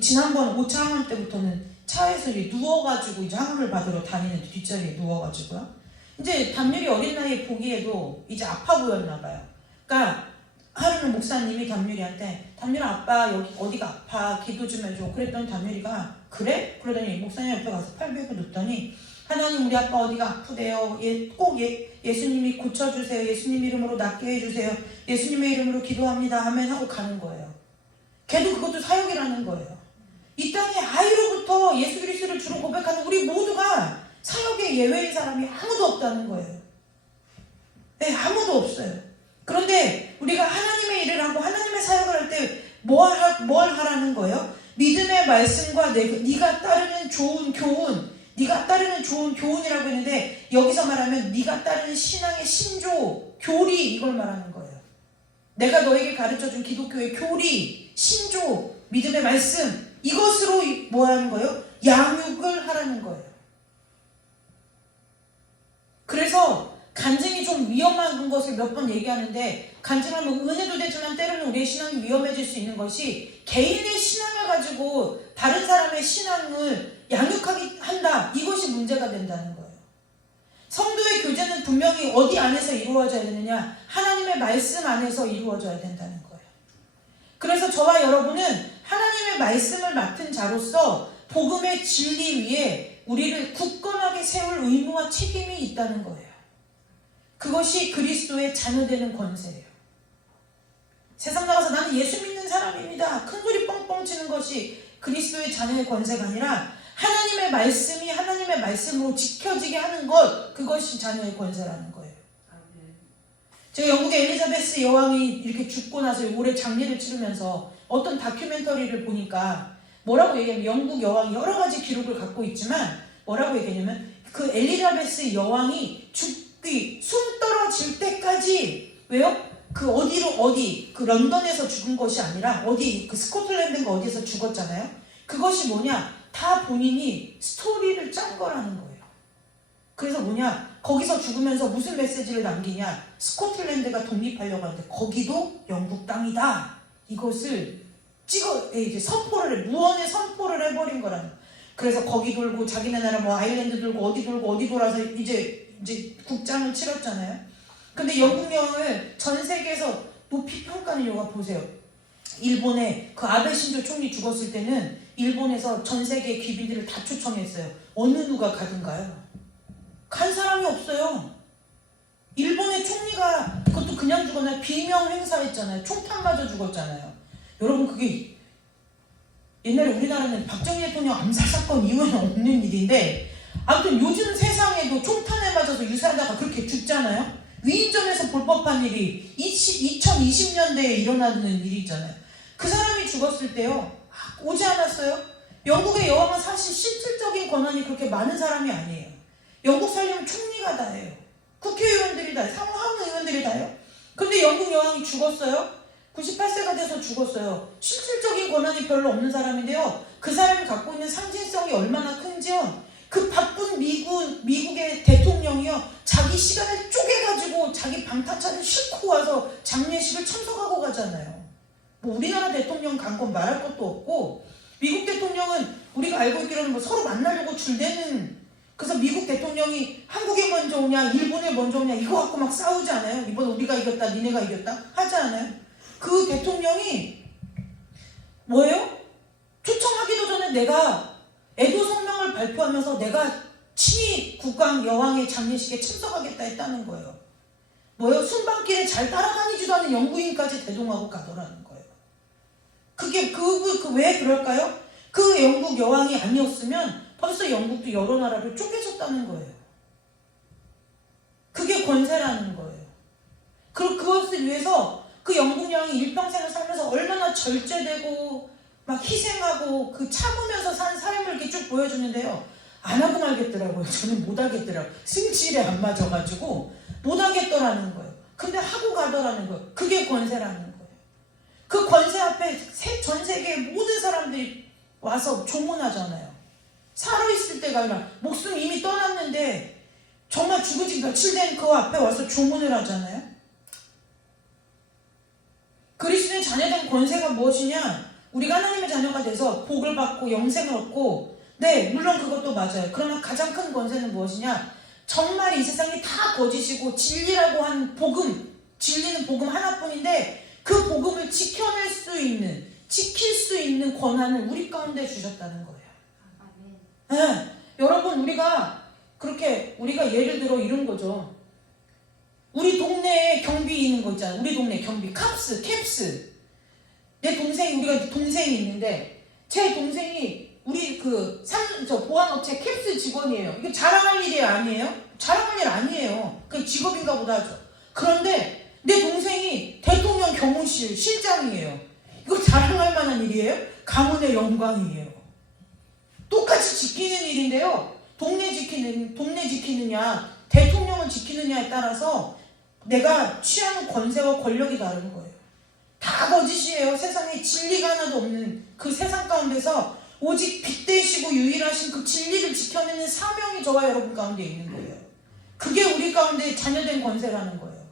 지난번 5차 항암 때부터는 차에서 이제 누워가지고 이제 항암을 받으러 다니는 뒷자리에 누워가지고요. 이제 담율이 어린 나이에 보기에도 이제 아파 보였나 봐요. 그러니까 하루는 목사님이 담율이한테 담율아 아빠 여기 어디가 아파 기도 좀 해줘. 그랬더니 담율이가 그래? 그러더니 목사님 옆에 가서 팔 베고 눕더니 하나님 우리 아빠 어디가 아프대요. 꼭 예수님이 고쳐주세요. 예수님 이름으로 낫게 해주세요. 예수님의 이름으로 기도합니다. 아멘 하고 가는 거예요. 걔도 그것도 사역이라는 거예요. 이 땅에 아이로부터 예수 그리스도를 주로 고백하는 우리 모두가 사역의 예외인 사람이 아무도 없다는 거예요. 네, 아무도 없어요. 그런데 우리가 하나님의 일을 하고 하나님의 사역을 할 때 뭘 하라는 거예요? 믿음의 말씀과 네가 따르는 좋은 교훈, 네가 따르는 좋은 교훈이라고 했는데 여기서 말하면 네가 따르는 신앙의 신조, 교리 이걸 말하는 거예요. 내가 너에게 가르쳐준 기독교의 교리, 신조, 믿음의 말씀 이것으로 뭐 하는 거예요? 양육을 하라는 거예요. 그래서 간증이 좀 위험한 것을 몇 번 얘기하는데 간증하면 은혜도 되지만 때로는 우리의 신앙이 위험해질 수 있는 것이 개인의 신앙을 가지고 다른 사람의 신앙을 양육하기 한다. 이것이 문제가 된다는 거예요. 성도의 교제는 분명히 어디 안에서 이루어져야 되느냐? 하나님의 말씀 안에서 이루어져야 된다는 거예요. 그래서 저와 여러분은 하나님의 말씀을 맡은 자로서 복음의 진리 위에 우리를 굳건하게 세울 의무와 책임이 있다는 거예요. 그것이 그리스도의 자녀되는 권세예요. 세상 나가서 나는 예수 믿는 사람입니다. 큰소리 뻥뻥 치는 것이 그리스도의 자녀의 권세가 아니라 하나님의 말씀이 하나님의 말씀으로 지켜지게 하는 것, 그것이 자녀의 권세라는 거예요. 제가 영국의 엘리자베스 여왕이 이렇게 죽고 나서 올해 장례를 치르면서 어떤 다큐멘터리를 보니까 뭐라고 얘기하면 영국 여왕이 여러 가지 기록을 갖고 있지만 뭐라고 얘기하냐면 그 엘리자베스 여왕이 숨 떨어질 때까지 왜요? 그 런던에서 죽은 것이 아니라 그 스코틀랜드인가 어디에서 죽었잖아요. 그것이 뭐냐? 다 본인이 스토리를 짠 거라는 거예요. 그래서 뭐냐? 거기서 죽으면서 무슨 메시지를 남기냐? 스코틀랜드가 독립하려고 하는데 거기도 영국 땅이다. 이것을 이제 무언의 선포를 해버린 거라는 거예요. 그래서 거기 돌고 자기네 나라 뭐 아일랜드 돌고 어디 돌아서 이제 국장을 치렀잖아요. 근데 영국 여왕을 전 세계에서 높이 평가하는 이유가 보세요. 일본의 그 아베 신조 총리 죽었을 때는 일본에서 전 세계 귀빈들을 다 초청했어요. 어느 누가 가든가요? 간 사람이 없어요. 일본의 총리가 그것도 그냥 죽었나요? 비명 행사했잖아요. 총탄 맞아 죽었잖아요. 여러분 그게 옛날에 우리나라는 박정희 대통령 암살 사건 이후에는 없는 일인데 아무튼 요즘 세상에도 총탄에 맞아서 유사하다가 그렇게 죽잖아요. 위인전에서 볼 법한 일이 2020년대에 일어나는 일이잖아요. 그 사람이 죽었을 때요. 오지 않았어요. 영국의 여왕은 사실 실질적인 권한이 그렇게 많은 사람이 아니에요. 영국 살려면 총리가 다 해요. 국회의원들이 다 해요. 상하원 의원들이 다 해요. 근데 영국 여왕이 죽었어요. 98세가 돼서 죽었어요. 실질적인 권한이 별로 없는 사람인데요. 그 사람이 갖고 있는 상징성이 얼마나 큰지요. 그 바쁜 미국의 대통령이요. 자기 시간을 쪼개가지고 자기 방탄차를 싣고 와서 장례식을 참석하고 가잖아요. 뭐 우리나라 대통령 간 건 말할 것도 없고 미국 대통령은 우리가 알고 있기로는 뭐 서로 만나려고 줄대는 그래서 미국 대통령이 한국에 먼저 오냐 일본에 먼저 오냐 이거 갖고 막 싸우지 않아요? 이번에 우리가 이겼다 니네가 이겼다 하지 않아요? 그 대통령이 뭐예요? 초청하기도 전에 내가 애도 성명을 발표하면서 내가 친히 국왕 여왕의 장례식에 참석하겠다 했다는 거예요. 뭐예요? 순방길에 잘 따라다니지도 않은 영부인까지 대동하고 가더라는 거예요. 그게 왜 그럴까요? 그 영국 여왕이 아니었으면 벌써 영국도 여러 나라로 쪼개졌다는 거예요. 그게 권세라는 거예요. 그것을 위해서 그 영국 여왕이 일평생을 살면서 얼마나 절제되고 막 희생하고 그 참으면서 산 삶을 이렇게 쭉 보여주는데요. 안 하고 말겠더라고요. 저는 못 하겠더라고요. 승질에 안 맞아가지고 못 하겠더라는 거예요. 근데 하고 가더라는 거예요. 그게 권세라는 거예요. 그 권세 앞에 전 세계의 모든 사람들이 와서 조문하잖아요. 살아있을 때가 아니라 목숨 이미 떠났는데 정말 죽은 지 며칠 된 그 앞에 와서 조문을 하잖아요. 그리스도의 자녀된 권세가 무엇이냐? 우리가 하나님의 자녀가 돼서 복을 받고 영생을 얻고, 네, 물론 그것도 맞아요. 그러나 가장 큰 권세는 무엇이냐? 정말 이 세상이 다 거짓이고 진리라고 한 복음, 진리는 복음 하나뿐인데 그 복음을 지켜낼 수 있는, 지킬 수 있는 권한을 우리 가운데 주셨다는 거예요. 네, 여러분, 우리가 예를 들어 이런 거죠. 우리 동네에 경비 있는 거 있잖아요. 우리 동네 경비, 캡스. 내 동생이, 우리가 동생이 있는데, 제 동생이 우리 보안업체 캡스 직원이에요. 이게 자랑할 일이 아니에요? 자랑할 일 아니에요. 그게 직업인가 보다 하죠. 그런데 내 동생이 대통령 경호실 실장이에요. 이거 자랑할 만한 일이에요? 가문의 영광이에요. 똑같이 지키는 일인데요. 동네 지키느냐, 대통령을 지키느냐에 따라서 내가 취하는 권세와 권력이 다른 거예요. 다 거짓이에요. 세상에 진리가 하나도 없는 그 세상 가운데서 오직 빛되시고 유일하신 그 진리를 지켜내는 사명이 저와 여러분 가운데 있는 거예요. 그게 우리 가운데 자녀된 권세라는 거예요.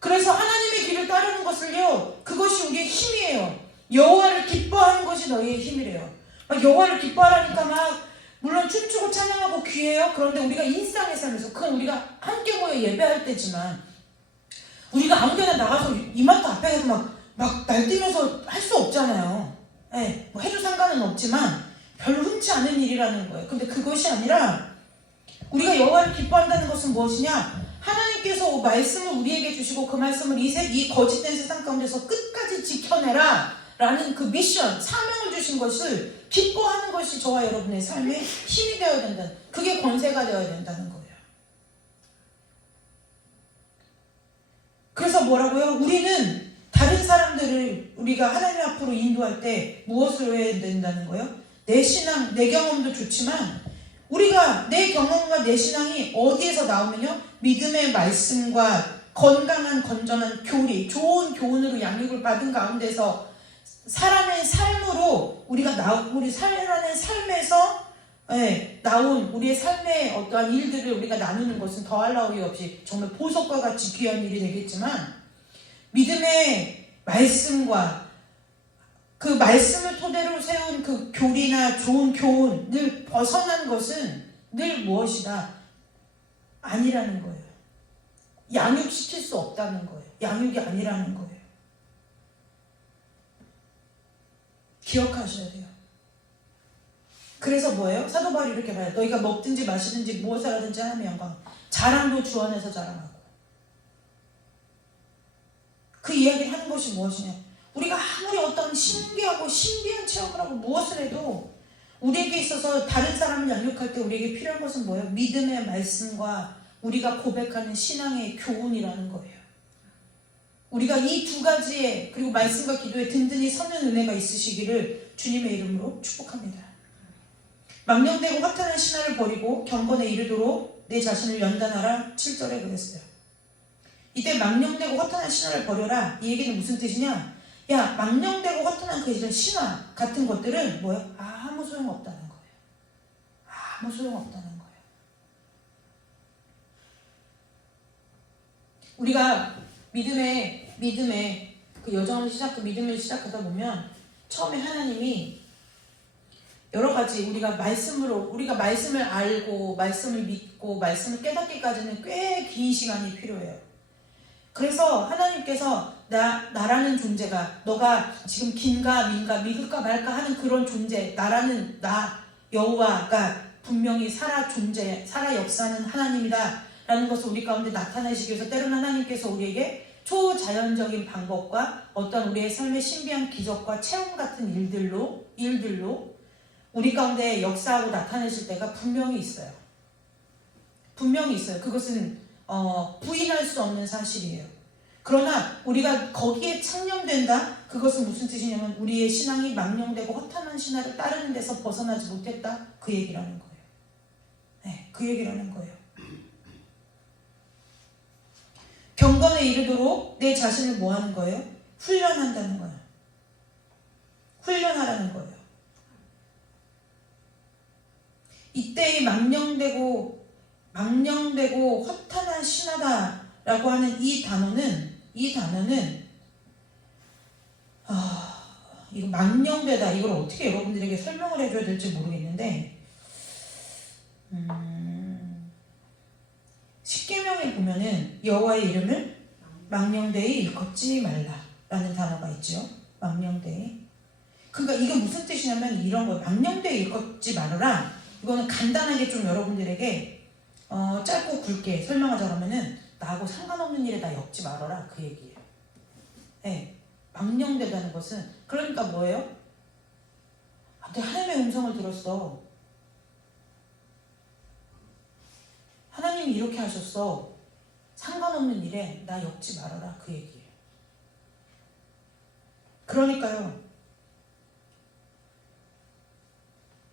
그래서 하나님의 길을 따르는 것을요, 그것이 우리의 힘이에요. 여호와를 기뻐하는 것이 너희의 힘이래요. 여호와를 기뻐하라니까 물론 춤추고 찬양하고 귀해요. 그런데 우리가 일상의 삶에서, 그건 우리가 함께 모여 예배할 때지만, 우리가 아무데나 나가서 이마트 앞에서 막 날뛰면서 할 수 없잖아요. 네, 뭐 해도 상관은 없지만 별로 흔치 않은 일이라는 거예요. 근데 그것이 아니라 우리가 여호와를 기뻐한다는 것은 무엇이냐? 하나님께서 말씀을 우리에게 주시고 그 말씀을 이 거짓된 세상 가운데서 끝까지 지켜내라 라는 그 미션, 사명을 주신 것을 기뻐하는 것이 저와 여러분의 삶의 힘이 되어야 된다. 그게 권세가 되어야 된다는 거예요. 그래서 뭐라고요? 우리는 다른 사람들을 우리가 하나님 앞으로 인도할 때 무엇을 해야 된다는 거예요? 내 신앙, 내 경험도 좋지만 우리가 내 경험과 내 신앙이 어디에서 나오면요? 믿음의 말씀과 건강한 건전한 교리, 좋은 교훈으로 양육을 받은 가운데서 살아낸 삶으로 우리 살아낸 삶에서 나온 우리의 삶의 어떠한 일들을 우리가 나누는 것은 더할 나위 없이 정말 보석과 같이 귀한 일이 되겠지만, 믿음의 말씀과 그 말씀을 토대로 세운 그 교리나 좋은 교훈을 벗어난 것은 늘 무엇이다? 아니라는 거예요. 양육시킬 수 없다는 거예요. 양육이 아니라는 거예요. 기억하셔야 돼요. 그래서 뭐예요? 사도 바울이 이렇게 말해요. 너희가 먹든지 마시든지 무엇을 하든지 하나님의 영광. 자랑도 주 안에서 자랑하고. 그 이야기를 하는 것이 무엇이냐? 우리가 아무리 어떤 신기하고 신비한 체험을 하고 무엇을 해도 우리에게 있어서 다른 사람을 양육할 때 우리에게 필요한 것은 뭐예요? 믿음의 말씀과 우리가 고백하는 신앙의 교훈이라는 거예요. 우리가 이 두 가지에, 그리고 말씀과 기도에 든든히 서는 은혜가 있으시기를 주님의 이름으로 축복합니다. 망령되고 화탄한 신화를 버리고 경건에 이르도록 내 자신을 연단하라. 7절에 그랬어요. 이때 망령되고 화탄한 신화를 버려라. 이 얘기는 무슨 뜻이냐? 야, 망령되고 화탄한 그 이런 신화 같은 것들은 뭐예요? 아무 소용없다는 거예요. 아무 소용없다는 거예요. 우리가 믿음의 그 여정을 믿음을 시작하다 보면 처음에 하나님이 여러 가지 우리가 말씀을 알고 말씀을 믿고 말씀을 깨닫기까지는 꽤 긴 시간이 필요해요. 그래서 하나님께서 나라는 존재가, 너가 지금 긴가 민가 믿을까 말까 하는 그런 존재, 나라는 나 여호와가 분명히 살아 역사하는 하나님이다 라는 것을 우리 가운데 나타내시기 위해서 때로는 하나님께서 우리에게 초자연적인 방법과 어떤 우리의 삶의 신비한 기적과 체험 같은 일들로 우리 가운데 역사하고 나타내실 때가 분명히 있어요. 분명히 있어요. 그것은 부인할 수 없는 사실이에요. 그러나 우리가 거기에 창념된다? 그것은 무슨 뜻이냐면 우리의 신앙이 망령되고 허탄한 신화를 따르는 데서 벗어나지 못했다? 그 얘기라는 거예요. 네, 그 얘기라는 거예요. 경건에 이르도록 내 자신을 뭐 하는 거예요? 훈련한다는 거예요. 훈련하라는 거예요. 이때의 망령되고 허탄한 신하다라고 하는 이 단어는 이거 망령되다, 이걸 어떻게 여러분들에게 설명을 해줘야 될지 모르겠는데, 십계명에 보면은 여호와의 이름을 망령되이 일컫지 말라라는 단어가 있죠. 망령되이. 그러니까 이게 무슨 뜻이냐면 이런 거예요. 망령되이 일컫지 말아라. 이거는 간단하게 좀 여러분들에게 짧고 굵게 설명하자면은 나하고 상관없는 일에 나 엮지 말아라, 그 얘기예요. 네. 망령되다는 것은 그러니까 뭐예요? 내가 하나님의 음성을 들었어. 하나님이 이렇게 하셨어. 상관없는 일에 나 엮지 말아라, 그 얘기예요. 그러니까요,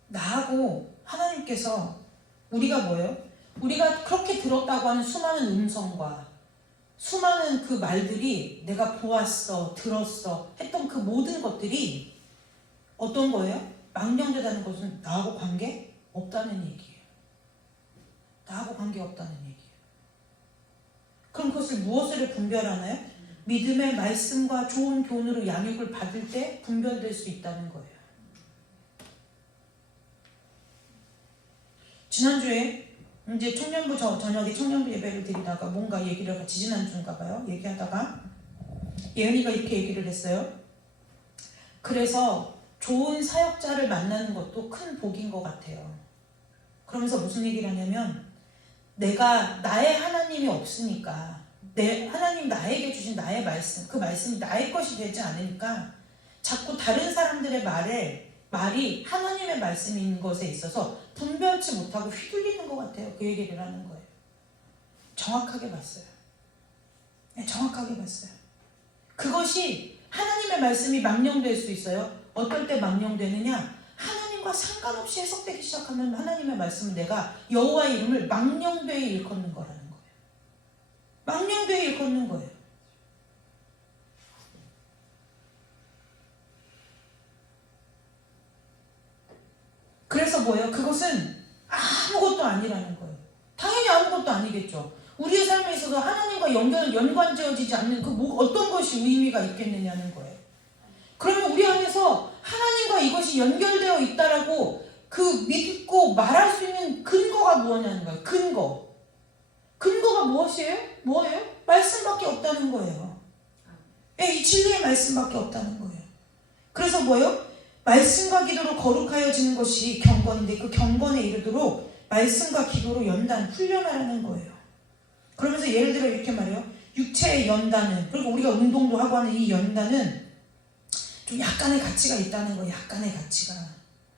나하고 하나님께서 우리가 뭐예요? 우리가 그렇게 들었다고 하는 수많은 음성과 수많은 그 말들이 내가 보았어, 들었어 했던 그 모든 것들이 어떤 거예요? 망령되다는 것은 나하고 관계 없다는 얘기예요. 나하고 관계 없다는 얘기예요. 그럼 그것을 무엇으로 분별하나요? 믿음의 말씀과 좋은 교훈으로 양육을 받을 때 분별될 수 있다는 거예요. 지난주에 이제 청년부 저녁에 청년부 예배를 드리다가 뭔가 얘기를 같이 지난주인가 봐요. 얘기하다가 예은이가 이렇게 얘기를 했어요. 그래서 좋은 사역자를 만나는 것도 큰 복인 것 같아요. 그러면서 무슨 얘기를 하냐면 내가 나의 하나님이 없으니까 하나님 나에게 주신 나의 말씀, 그 말씀이 나의 것이 되지 않으니까 자꾸 다른 사람들의 말이 하나님의 말씀인 것에 있어서 분별치 못하고 휘둘리는 것 같아요. 그 얘기를 하는 거예요. 정확하게 봤어요. 네, 정확하게 봤어요. 그것이 하나님의 말씀이 망령될 수 있어요. 어떨 때 망령되느냐? 하나님과 상관없이 해석되기 시작하면 하나님의 말씀은 내가 여호와의 이름을 망령되이 일컫는 거라는 거예요. 망령되이 일컫는 거예요. 그래서 뭐예요? 그것은 아무것도 아니라는 거예요. 당연히 아무것도 아니겠죠. 우리의 삶에 있어서 하나님과 연관지어지지 않는 어떤 것이 의미가 있겠느냐는 거예요. 그러면 우리 안에서 하나님과 이것이 연결되어 있다라고 그 믿고 말할 수 있는 근거가 뭐냐는 거예요. 근거가 무엇이에요? 뭐예요? 말씀밖에 없다는 거예요. 이 진리의 말씀밖에 없다는 거예요. 그래서 뭐예요? 말씀과 기도로 거룩하여지는 것이 경건인데 그 경건에 이르도록 말씀과 기도로 훈련하라는 거예요. 그러면서 예를 들어 이렇게 말해요. 육체의 연단은, 그리고 우리가 운동도 하고 하는 이 연단은 좀 약간의 가치가 있다는 거예요. 약간의 가치가.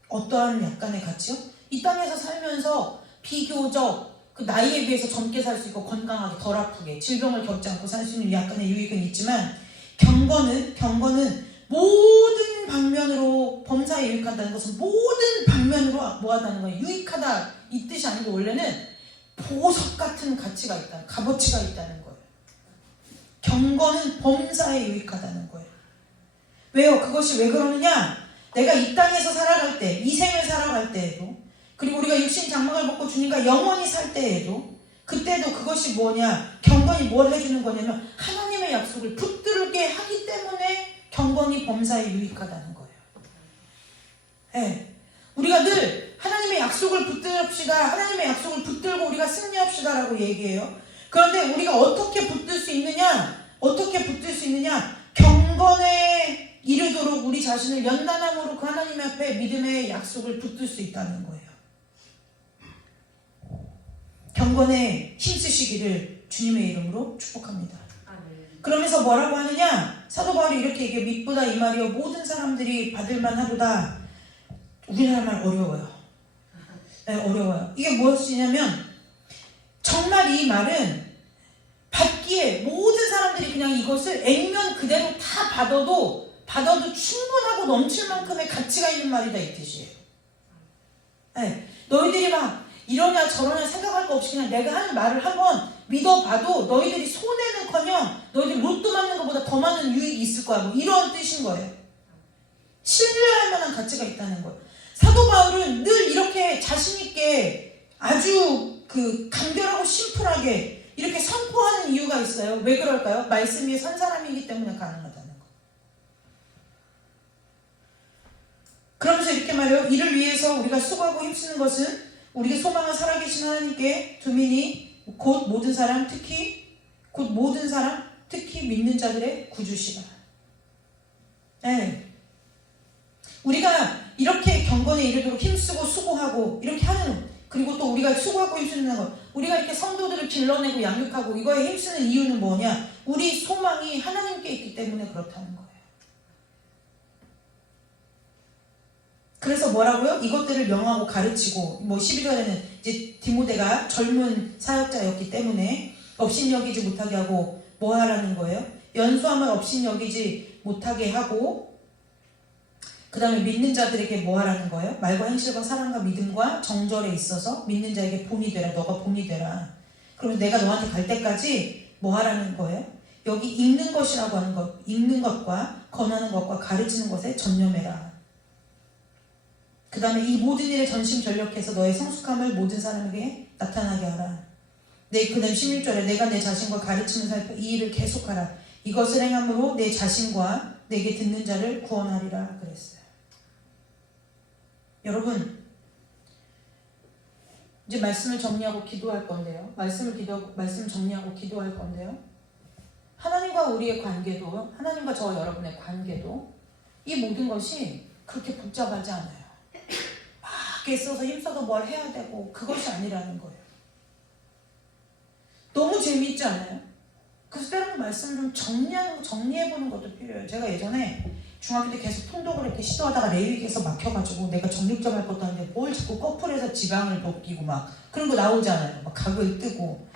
어떠한 약간의 가치요? 이 땅에서 살면서 비교적 그 나이에 비해서 젊게 살 수 있고 건강하게 덜 아프게 질병을 겪지 않고 살 수 있는 약간의 유익은 있지만 경건은 모든 방면으로 범사에 유익한다는 것은 모든 방면으로 뭐하다는 거예요? 유익하다 이 뜻이 아니고 원래는 보석 같은 가치가 있다, 값어치가 있다는 거예요. 경건은 범사에 유익하다는 거예요. 왜요? 그것이 왜 그러느냐? 내가 이 땅에서 살아갈 때, 이 생을 살아갈 때에도, 그리고 우리가 육신 장막을 벗고 주님과 영원히 살 때에도, 그때도 그것이 뭐냐? 경건이 뭘 해주는 거냐면 하나님의 약속을 붙들게 하기 때문에 경건이 범사에 유익하다는 거예요. 네. 우리가 늘 하나님의 약속을 붙듭시다, 하나님의 약속을 붙들고 우리가 승리합시다라고 얘기해요. 그런데 우리가 어떻게 붙들 수 있느냐? 경건에 이르도록 우리 자신을 연단함으로 그 하나님 앞에 믿음의 약속을 붙들 수 있다는 거예요. 경건에 힘쓰시기를 주님의 이름으로 축복합니다. 그러면서 뭐라고 하느냐? 사도 바울이 이렇게 얘기해요. 믿보다 이 말이요 모든 사람들이 받을만 하도다. 우리나라 말 어려워요. 네, 어려워요. 이게 무엇이냐면 정말 이 말은 받기에 모든 사람들이 그냥 이것을 액면 그대로 다 받아도 충분하고 넘칠 만큼의 가치가 있는 말이다 이 뜻이에요. 네. 너희들이 막 이러냐 저러냐 생각할 거 없이 그냥 내가 하는 말을 한번 믿어봐도 너희들이 손해는커녕 너희들 로또 맞는 것보다 더 많은 유익이 있을 거야. 뭐 이런 뜻인 거예요. 신뢰할 만한 가치가 있다는 거예요. 사도 바울은 늘 이렇게 자신 있게 아주 간결하고 심플하게 이렇게 선포하는 이유가 있어요. 왜 그럴까요? 말씀 위에 선 사람이기 때문에 가능하다는 거. 그러면서 이렇게 말해요. 이를 위해서 우리가 수고하고 힘쓰는 것은 우리의 소망을 살아계신 하나님께 두민이 곧 모든 사람 특히 믿는 자들의 구주시라. 네. 우리가 이렇게 경건에 이르도록 힘쓰고 수고하고 이렇게 하는, 그리고 또 우리가 수고하고 힘쓰는 것, 우리가 이렇게 성도들을 길러내고 양육하고 이거에 힘쓰는 이유는 뭐냐? 우리 소망이 하나님께 있기 때문에 그렇다는 거예요. 그래서 뭐라고요? 이것들을 명하고 가르치고, 12절에는 이제 디모데가 젊은 사역자였기 때문에 업신여기지 못하게 하고 뭐 하라는 거예요? 연수함을 업신여기지 못하게 하고, 그 다음에 믿는 자들에게 뭐 하라는 거예요? 말과 행실과 사랑과 믿음과 정절에 있어서 믿는 자에게 본이 되라. 너가 본이 되라. 그러면 내가 너한테 갈 때까지 뭐 하라는 거예요? 여기 읽는 것이라고 하는 것, 읽는 것과 권하는 것과 가르치는 것에 전념해라. 그 다음에 이 모든 일에 전심전력해서 너의 성숙함을 모든 사람에게 나타나게 하라. 그 다음 16절에 내가 내 자신과 가르치는 사람 이 일을 계속하라. 이것을 행함으로 내 자신과 내게 듣는 자를 구원하리라 그랬어요. 여러분, 이제 말씀을 정리하고 기도할 건데요. 말씀 정리하고 기도할 건데요. 하나님과 우리의 관계도, 하나님과 저와 여러분의 관계도 이 모든 것이 그렇게 복잡하지 않아요. 막 애써서 힘써서 뭘 해야 되고 그것이 아니라는 거예요. 너무 재미있지 않아요? 그래서 때로는 말씀을 좀 정리해보는 것도 필요해요. 제가 예전에 중학교 때 계속 통독을 이렇게 시도하다가 레위기에서 막혀가지고 내가 정육점 할 것도 아닌데 뭘 자꾸 커플해서 지방을 벗기고 막 그런 거 나오잖아요. 막 각을 뜨고.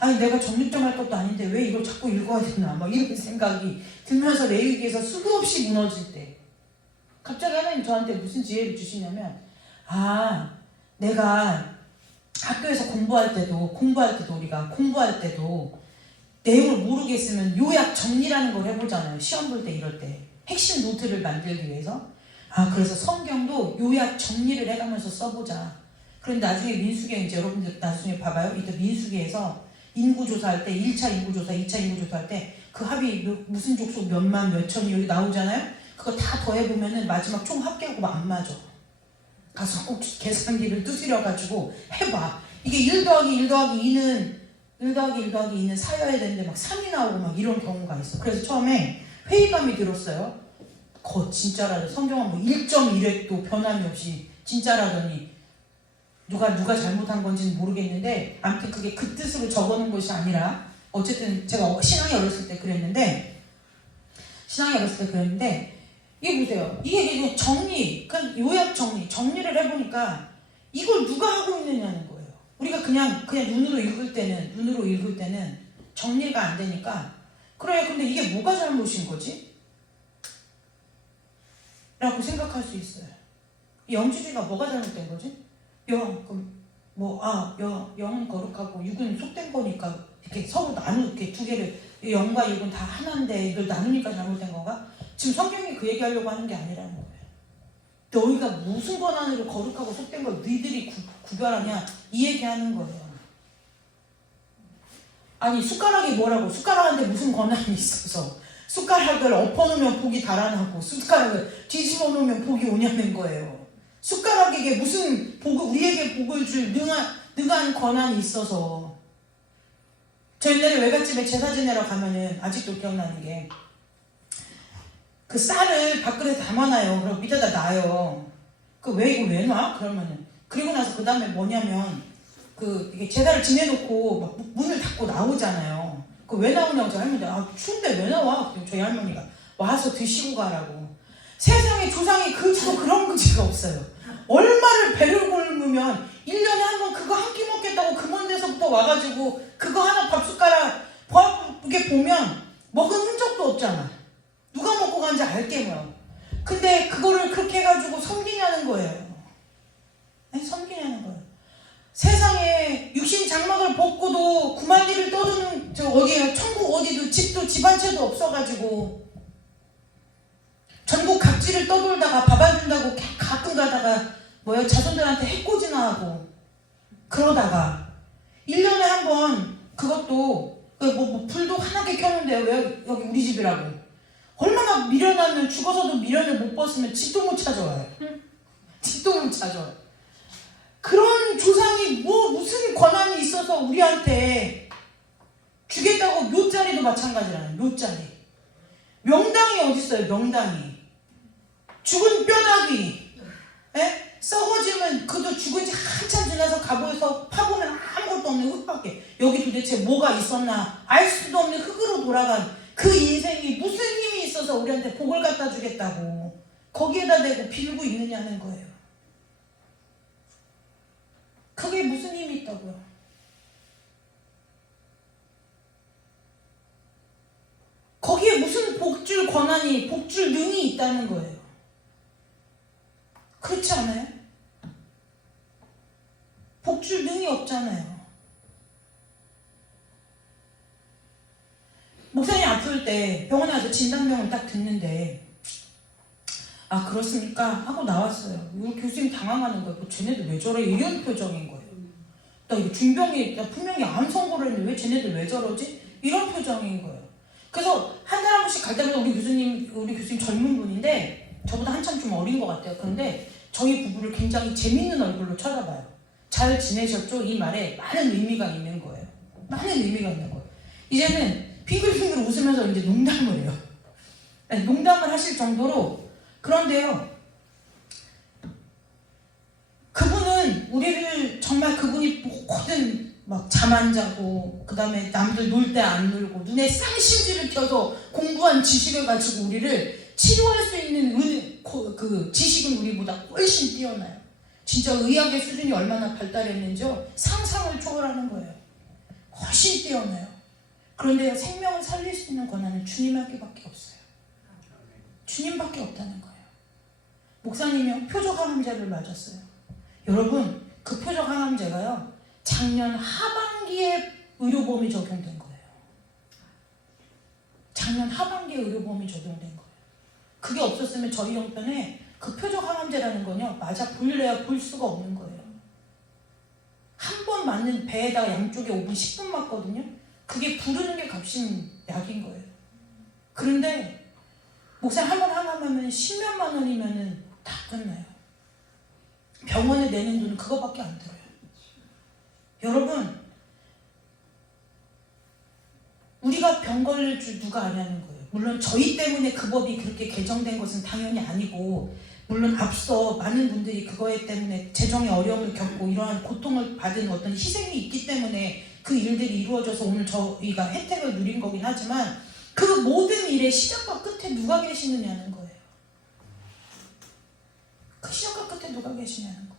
아니 내가 정육점 할 것도 아닌데 왜 이걸 자꾸 읽어야 되나 막 이런 생각이 들면서 레위기에서 수도 없이 무너질 때 갑자기 하나님 저한테 무슨 지혜를 주시냐면, 내가 학교에서 공부할 때도 우리가 공부할 때도 내용을 모르겠으면 요약 정리라는 걸 해보잖아요. 시험 볼 때 이럴 때 핵심 노트를 만들기 위해서. 그래서 성경도 요약 정리를 해가면서 써보자. 그런데 나중에 민수기에 이제 여러분들 나중에 봐봐요. 이때 민수기에서 인구조사할 때 1차 인구조사, 2차 인구조사할 때 그 합이 무슨 족속 몇만 몇천이 여기 나오잖아요. 그거 다 더해보면은 마지막 총 합계하고 안 맞아. 가서 꼭 계산기를 두드려가지고 해봐. 이게 1 더하기 1 더하기 2는 사여야 되는데 막 3이 나오고 막 이런 경우가 있어. 그래서 처음에 회의감이 들었어요. 진짜라더니 성경은 뭐 1.1획도 변함이 없이 진짜라더니 누가 그잘못한 건지는 모르겠는데 아무튼 그게 그 뜻으로 적어놓은 것이 아니라 어쨌든 제가 신앙이 어렸을 때 그랬는데 이게 보세요. 이게 정리, 그냥 요약 정리를 해보니까 이걸 누가 하고 있느냐는 거예요. 우리가 그냥 눈으로 읽을 때는 정리가 안 되니까 그래 근데 이게 뭐가 잘못인 거지? 라고 생각할 수 있어요. 영주주의가 뭐가 잘못된 거지? 영은 거룩하고 육은 속된 거니까 이렇게 서로 이렇게 두 개를, 영과 육은 다 하나인데 이걸 나누니까 잘못된 건가? 지금 성경이 그 얘기하려고 하는 게 아니라는 거예요. 너희가 무슨 권한으로 거룩하고 속된 걸 너희들이 구별하냐? 이 얘기하는 거예요. 아니 숟가락이 뭐라고? 숟가락한테 무슨 권한이 있어서 숟가락을 엎어놓으면 복이 달아나고 숟가락을 뒤집어 놓으면 복이 오냐는 거예요. 숟가락에게 무슨 우리에게 복을 줄 능한 권한이 있어서. 저 옛날에 외갓집에 제사 지내러 가면은 아직도 기억나는 게 그 쌀을 밥그릇에 담아놔요. 그리고 밑에다 놔요. 이거 왜 놔? 그러면은 그리고 나서 그 다음에 뭐냐면 이게 제사를 지내놓고 막 문을 닫고 나오잖아요. 왜 나오냐고 저 할머니, 추운데 왜 나와? 저희 할머니가 와서 드시고 가라고. 세상에 조상이 그지도 그런 그지가 없어요. 얼마를 배를 굶으면 1년에 한 번 그거 한 끼 먹겠다고 그 먼 데서부터 와가지고 그거 하나 밥숟가락 이게 보면 먹은 흔적도 없잖아. 누가 먹고 간지 알게 뭐야. 근데 그거를 그렇게 해가지고 섬기냐는 거예요. 네? 섬기냐는 거예요. 세상에 육신 장막을 벗고도 구만리를 떠드는 저 어디에요? 천국 어디도 집도 집 한 채도 없어가지고 전국 각지를 떠돌다가 밥 안 준다고 가끔 가다가 자손들한테 해코지나 하고 그러다가 1년에 한 번 그것도 불도 환하게 켜는데요. 왜 여기 우리 집이라고. 얼마나 미련하면 죽어서도 미련을 못 벗으면 집도 못 찾아와요. 집도 못 찾아와요. 그런 조상이 무슨 권한이 있어서 우리한테 주겠다고 묘자리도 마찬가지라는 묘자리. 명당이 어디 있어요? 명당이. 죽은 뼈다귀. 에? 썩어지면 그도 죽은 지 한참 지나서 가보에서 파보면 아무것도 없는 흙밖에. 여기 도대체 뭐가 있었나 알 수도 없는 흙으로 돌아간 그 인생이 무슨 힘이 있어서 우리한테 복을 갖다 주겠다고 거기에다 대고 빌고 있느냐는 거예요. 그게 무슨 힘이 있다고요? 거기에 무슨 복줄 권한이, 복줄 능이 있다는 거예요. 그렇지 않아요? 복줄 능이 없잖아요. 목사님 아플 때 병원에 가서 진단명을 딱 듣는데 아 그렇습니까? 하고 나왔어요. 우리 교수님 당황하는 거예요. 쟤네들 왜 저래? 이런 표정인 거예요. 나 이거 중병이 분명히 암 선고를 했는데 왜 쟤네들 왜 저러지? 이런 표정인 거예요. 그래서 한 달 한 번씩 갈 때마다 우리 교수님 젊은 분인데 저보다 한참 좀 어린 것 같아요. 그런데 저희 부부를 굉장히 재밌는 얼굴로 쳐다봐요. 잘 지내셨죠? 이 말에 많은 의미가 있는 거예요. 많은 의미가 있는 거예요. 이제는 빙글빙글 웃으면서 이제 농담을 해요. 농담을 하실 정도로. 그런데요, 그분은 우리를 정말 그분이 모든 막 잠 안 자고 그 다음에 남들 놀 때 안 놀고 눈에 쌍심지를 켜서 공부한 지식을 가지고 우리를 치료할 수 있는 그 지식은 우리보다 훨씬 뛰어나요. 진짜 의학의 수준이 얼마나 발달했는지요. 상상을 초월하는 거예요. 훨씬 뛰어나요. 그런데 생명을 살릴 수 있는 권한은 주님에게밖에 없어요. 주님밖에 없다는 거예요. 목사님이 표적항암제를 맞았어요. 여러분, 그 표적항암제가요, 작년 하반기에 의료보험이 적용된 거예요. 작년 하반기에 의료보험이 적용된 거예요. 그게 없었으면 저희 형편에 그 표적항암제라는 거요, 맞아 볼래야 볼 수가 없는 거예요. 한 번 맞는 배에다가 양쪽에 5분, 10분 맞거든요. 그게 부르는 게 값인 약인 거예요. 그런데 목사님 한 번 항암하면 10몇만 원이면 다 끝나요. 병원에 내는 돈은 그거밖에 안 들어요. 여러분, 우리가 병 걸릴 줄 누가 아냐는 거예요. 물론 저희 때문에 그 법이 그렇게 개정된 것은 당연히 아니고, 물론 앞서 많은 분들이 그거에 때문에 재정의 어려움을 겪고 이러한 고통을 받은 어떤 희생이 있기 때문에 그 일들이 이루어져서 오늘 저희가 혜택을 누린 거긴 하지만, 그 모든 일의 시작과 끝에 누가 계시느냐는 거예요. 그 시작과 끝에 누가 계시냐는 거예요.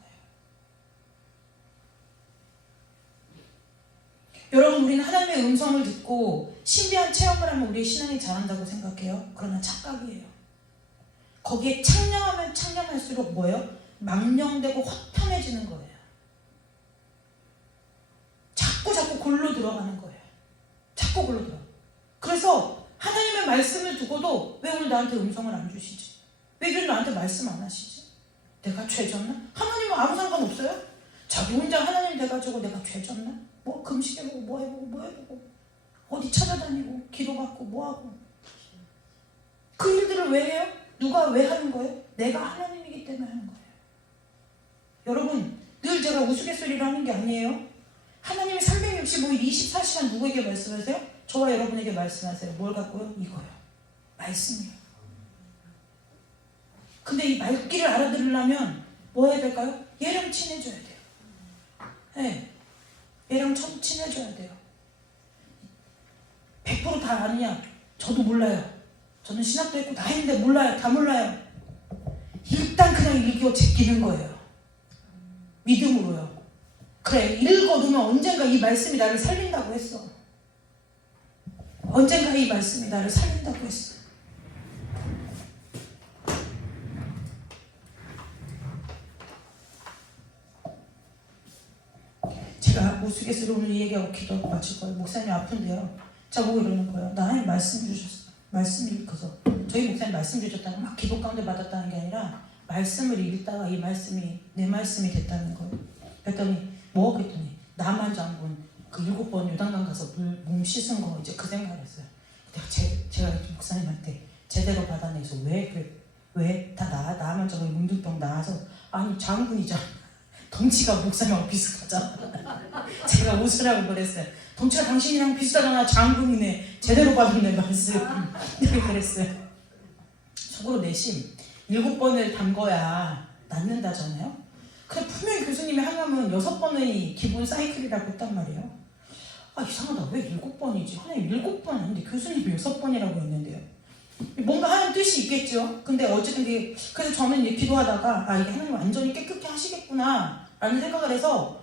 여러분, 우리는 하나님의 음성을 듣고 신비한 체험을 하면 우리의 신앙이 자란다고 생각해요. 그러나 착각이에요. 거기에 창념하면 창념할수록 뭐예요? 망령되고 허탐해지는 거예요. 자꾸 골로 들어가는 거예요. 자꾸 골로 들어가. 그래서 하나님의 말씀을 두고도 왜 오늘 나한테 음성을 안 주시지? 왜 이런 나한테 말씀 안 하시지? 내가 죄졌나? 하나님은 아무 상관없어요? 자기 혼자 하나님 돼가지고 내가 죄졌나? 뭐 금식해보고 뭐 해보고 어디 찾아다니고 기도받고 뭐하고 그 일들을 왜 해요? 누가 왜 하는 거예요? 내가 하나님이기 때문에 하는 거예요. 여러분, 늘 제가 우스갯소리를 하는 게 아니에요. 하나님이 365일 24시간 누구에게 말씀하세요? 저와 여러분에게 말씀하세요. 뭘 갖고요? 이거요. 말씀이요. 근데 이 말귀를 알아들으려면 뭐 해야 될까요? 얘랑 친해져야 돼요. 네. 얘랑 친해져야 돼요. 100% 다 아니냐? 저도 몰라요. 저는 신학도 했고 다 했는데 몰라요. 다 몰라요. 일단 그냥 읽어 제끼는 거예요. 믿음으로요. 그래, 읽어두면 언젠가 이 말씀이 나를 살린다고 했어. 언젠가 이 말씀이 나를 살린다고 했어요. 제가 우스갯소리로 오늘 이 얘기하고 기도 마칠 거예요. 목사님 아픈데요. 저보고 이러는 거예요. 나한테 말씀 주셨어. 말씀 읽어서. 저희 목사님 말씀 주셨다는 막 기도 가운데 받았다는 게 아니라 말씀을 읽다가 이 말씀이 내 말씀이 됐다는 거예요. 그랬더니 뭐? 그랬더니 나만 장군 그 7번 요단강 가서 몸 씻은 거 이제 그 생각을 했어요. 제가 목사님한테 제대로 받아내서 왜 다 나만 장군이 문둥병 나와서 아니 장군이잖아. 덩치가 목사님하고 비슷하잖아. 제가 웃으라고 그랬어요. 덩치가 당신이랑 비슷하잖아. 장군이네. 제대로 받았네 말씀. 이렇게 그랬어요. 속으로 내심 7번을 담궈야 낫는다잖아요. 근데 분명히 교수님이 하려면 6번의 기본 사이클이라고 했단 말이에요. 아 이상하다. 왜 7번이지? 하나님 7번 아닌데 교수님이 6번이라고 했는데요. 뭔가 하는 뜻이 있겠죠. 근데 어쨌든 그래서 저는 이제 기도하다가 이게 하나님 완전히 깨끗게 하시겠구나 라는 생각을 해서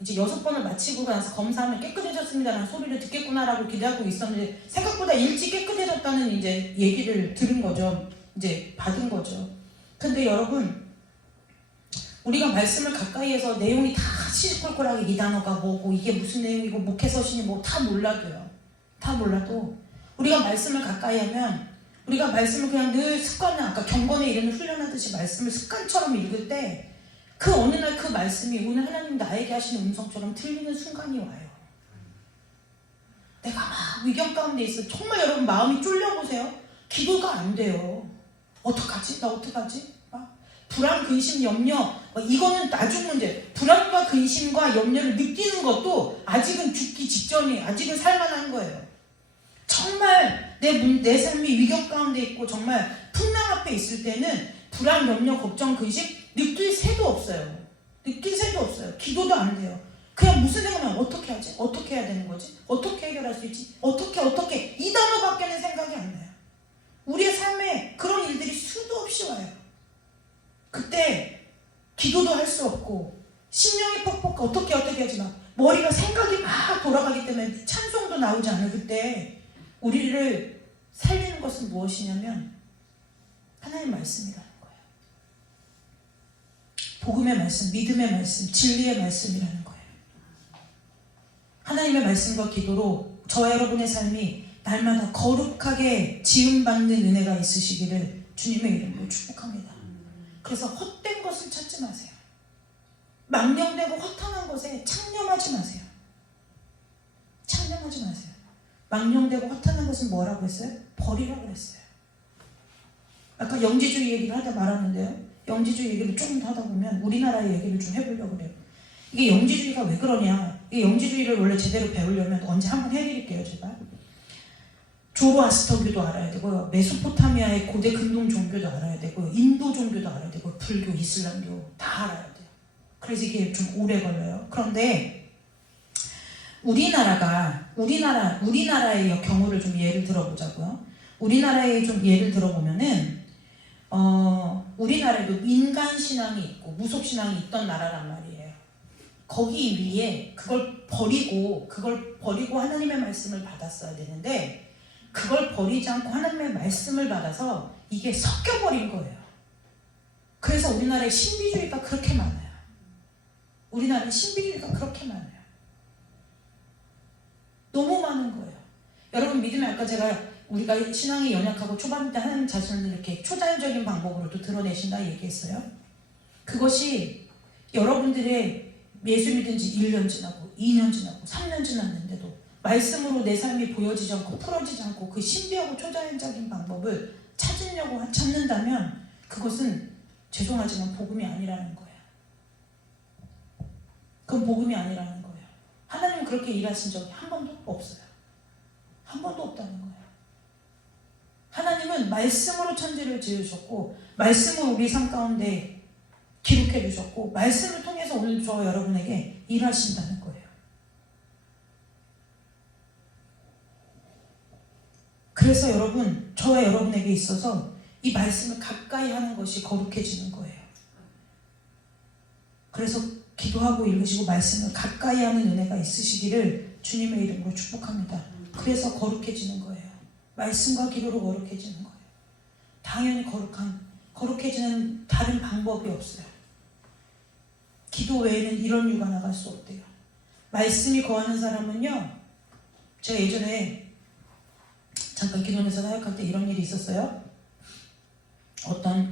이제 6번을 마치고 나서 검사하면 깨끗해졌습니다 라는 소리를 듣겠구나 라고 기대하고 있었는데 생각보다 일찍 깨끗해졌다는 이제 얘기를 들은 거죠. 이제 받은 거죠. 근데 여러분 우리가 말씀을 가까이에서 내용이 다 시시콜콜하게 이 단어가 뭐고 이게 무슨 내용이고 목회서신이 뭐 다 몰라도요. 다 몰라도 우리가 말씀을 가까이 하면 우리가 말씀을 그냥 늘 습관을 아까 경건의 이름을 훈련하듯이 말씀을 습관처럼 읽을 때 그 어느 날 그 말씀이 오늘 하나님 나에게 하시는 음성처럼 들리는 순간이 와요. 내가 막 위경 가운데 있어. 정말 여러분 마음이 쫄려보세요. 기도가 안 돼요. 어떡하지? 나 어떡하지? 불안, 근심, 염려 이거는 나중 문제. 불안과 근심과 염려를 느끼는 것도 아직은 죽기 직전이에요. 아직은 살만한 거예요. 정말 내 삶이 위경 가운데 있고 정말 풍랑 앞에 있을 때는 불안, 염려, 걱정, 근심 느낄 새도 없어요. 느낄 새도 없어요. 기도도 안 돼요. 그냥 무슨 생각하면 어떻게 하지? 어떻게 해야 되는 거지? 어떻게 해결할 수 있지? 어떻게 이 단어밖에는 생각이 안 나요. 우리의 삶에 그런 일들이 수도 없이 와요. 그때 기도도 할 수 없고 심령이 퍽퍽 어떻게 하지 막 머리가 생각이 막 돌아가기 때문에 찬송도 나오지 않아요. 그때 우리를 살리는 것은 무엇이냐면 하나님의 말씀이라는 거예요. 복음의 말씀, 믿음의 말씀, 진리의 말씀이라는 거예요. 하나님의 말씀과 기도로 저와 여러분의 삶이 날마다 거룩하게 지음받는 은혜가 있으시기를 주님의 이름으로 축복합니다. 그래서 헛된 것을 찾지 마세요. 망령되고 허탄한 것에 창념하지 마세요. 창념하지 마세요. 망령되고 허탄한 것은 뭐라고 했어요? 버리라고 했어요. 아까 영지주의 얘기를 하다 말았는데요. 영지주의 얘기를 조금 더 하다 보면 우리나라의 얘기를 좀 해보려고 그래요. 이게 영지주의가 왜 그러냐. 이 영지주의를 원래 제대로 배우려면 언제 한번 해드릴게요. 제가. 조로아스터교도 알아야 되고요. 메소포타미아의 고대 근동 종교도 알아야 되고요. 인도 종교도 알아야 되고 불교, 이슬람교 다 알아야 돼요. 그래서 이게 좀 오래 걸려요. 그런데 우리나라의 경우를 좀 예를 들어보자고요. 우리나라의 좀 예를 들어보면은 우리나라에도 인간신앙이 있고 무속신앙이 있던 나라란 말이에요. 거기 위에 그걸 버리고 하나님의 말씀을 받았어야 되는데 그걸 버리지 않고 하나님의 말씀을 받아서 이게 섞여버린 거예요. 그래서 우리나라에 신비주의가 그렇게 많아요. 우리나라에 신비주의가 그렇게 많아요. 너무 많은 거예요. 여러분 믿음이 아까 우리가 신앙이 연약하고 초반 때 하나님 자신을 이렇게 초자연적인 방법으로도 드러내신다 얘기했어요. 그것이 여러분들의 예수 믿은 지 1년 지나고 2년 지나고 3년 지났는데도 말씀으로 내 삶이 보여지지 않고 풀어지지 않고 그 신비하고 초자연적인 방법을 찾는다면 그것은 죄송하지만 복음이 아니라는 거예요. 그건 복음이 아니라는 거예요. 하나님은 그렇게 일하신 적이 한 번도 없어요. 한 번도 없다는 거예요. 하나님은 말씀으로 천지를 지으셨고 말씀을 우리 삶 가운데 기록해 주셨고 말씀을 통해서 오늘 저와 여러분에게 일하신다는 거예요. 그래서 여러분, 저와 여러분에게 있어서 이 말씀을 가까이 하는 것이 거룩해지는 거예요. 그래서 기도하고 읽으시고 말씀을 가까이 하는 은혜가 있으시기를 주님의 이름으로 축복합니다. 그래서 거룩해지는 거예요. 말씀과 기도로 거룩해지는 거예요. 당연히 거룩해지는 다른 방법이 없어요. 기도 외에는 이런 이유가 나갈 수 없대요. 말씀이 거하는 사람은요, 제가 예전에 잠깐 기도원에서 사역할 때 이런 일이 있었어요.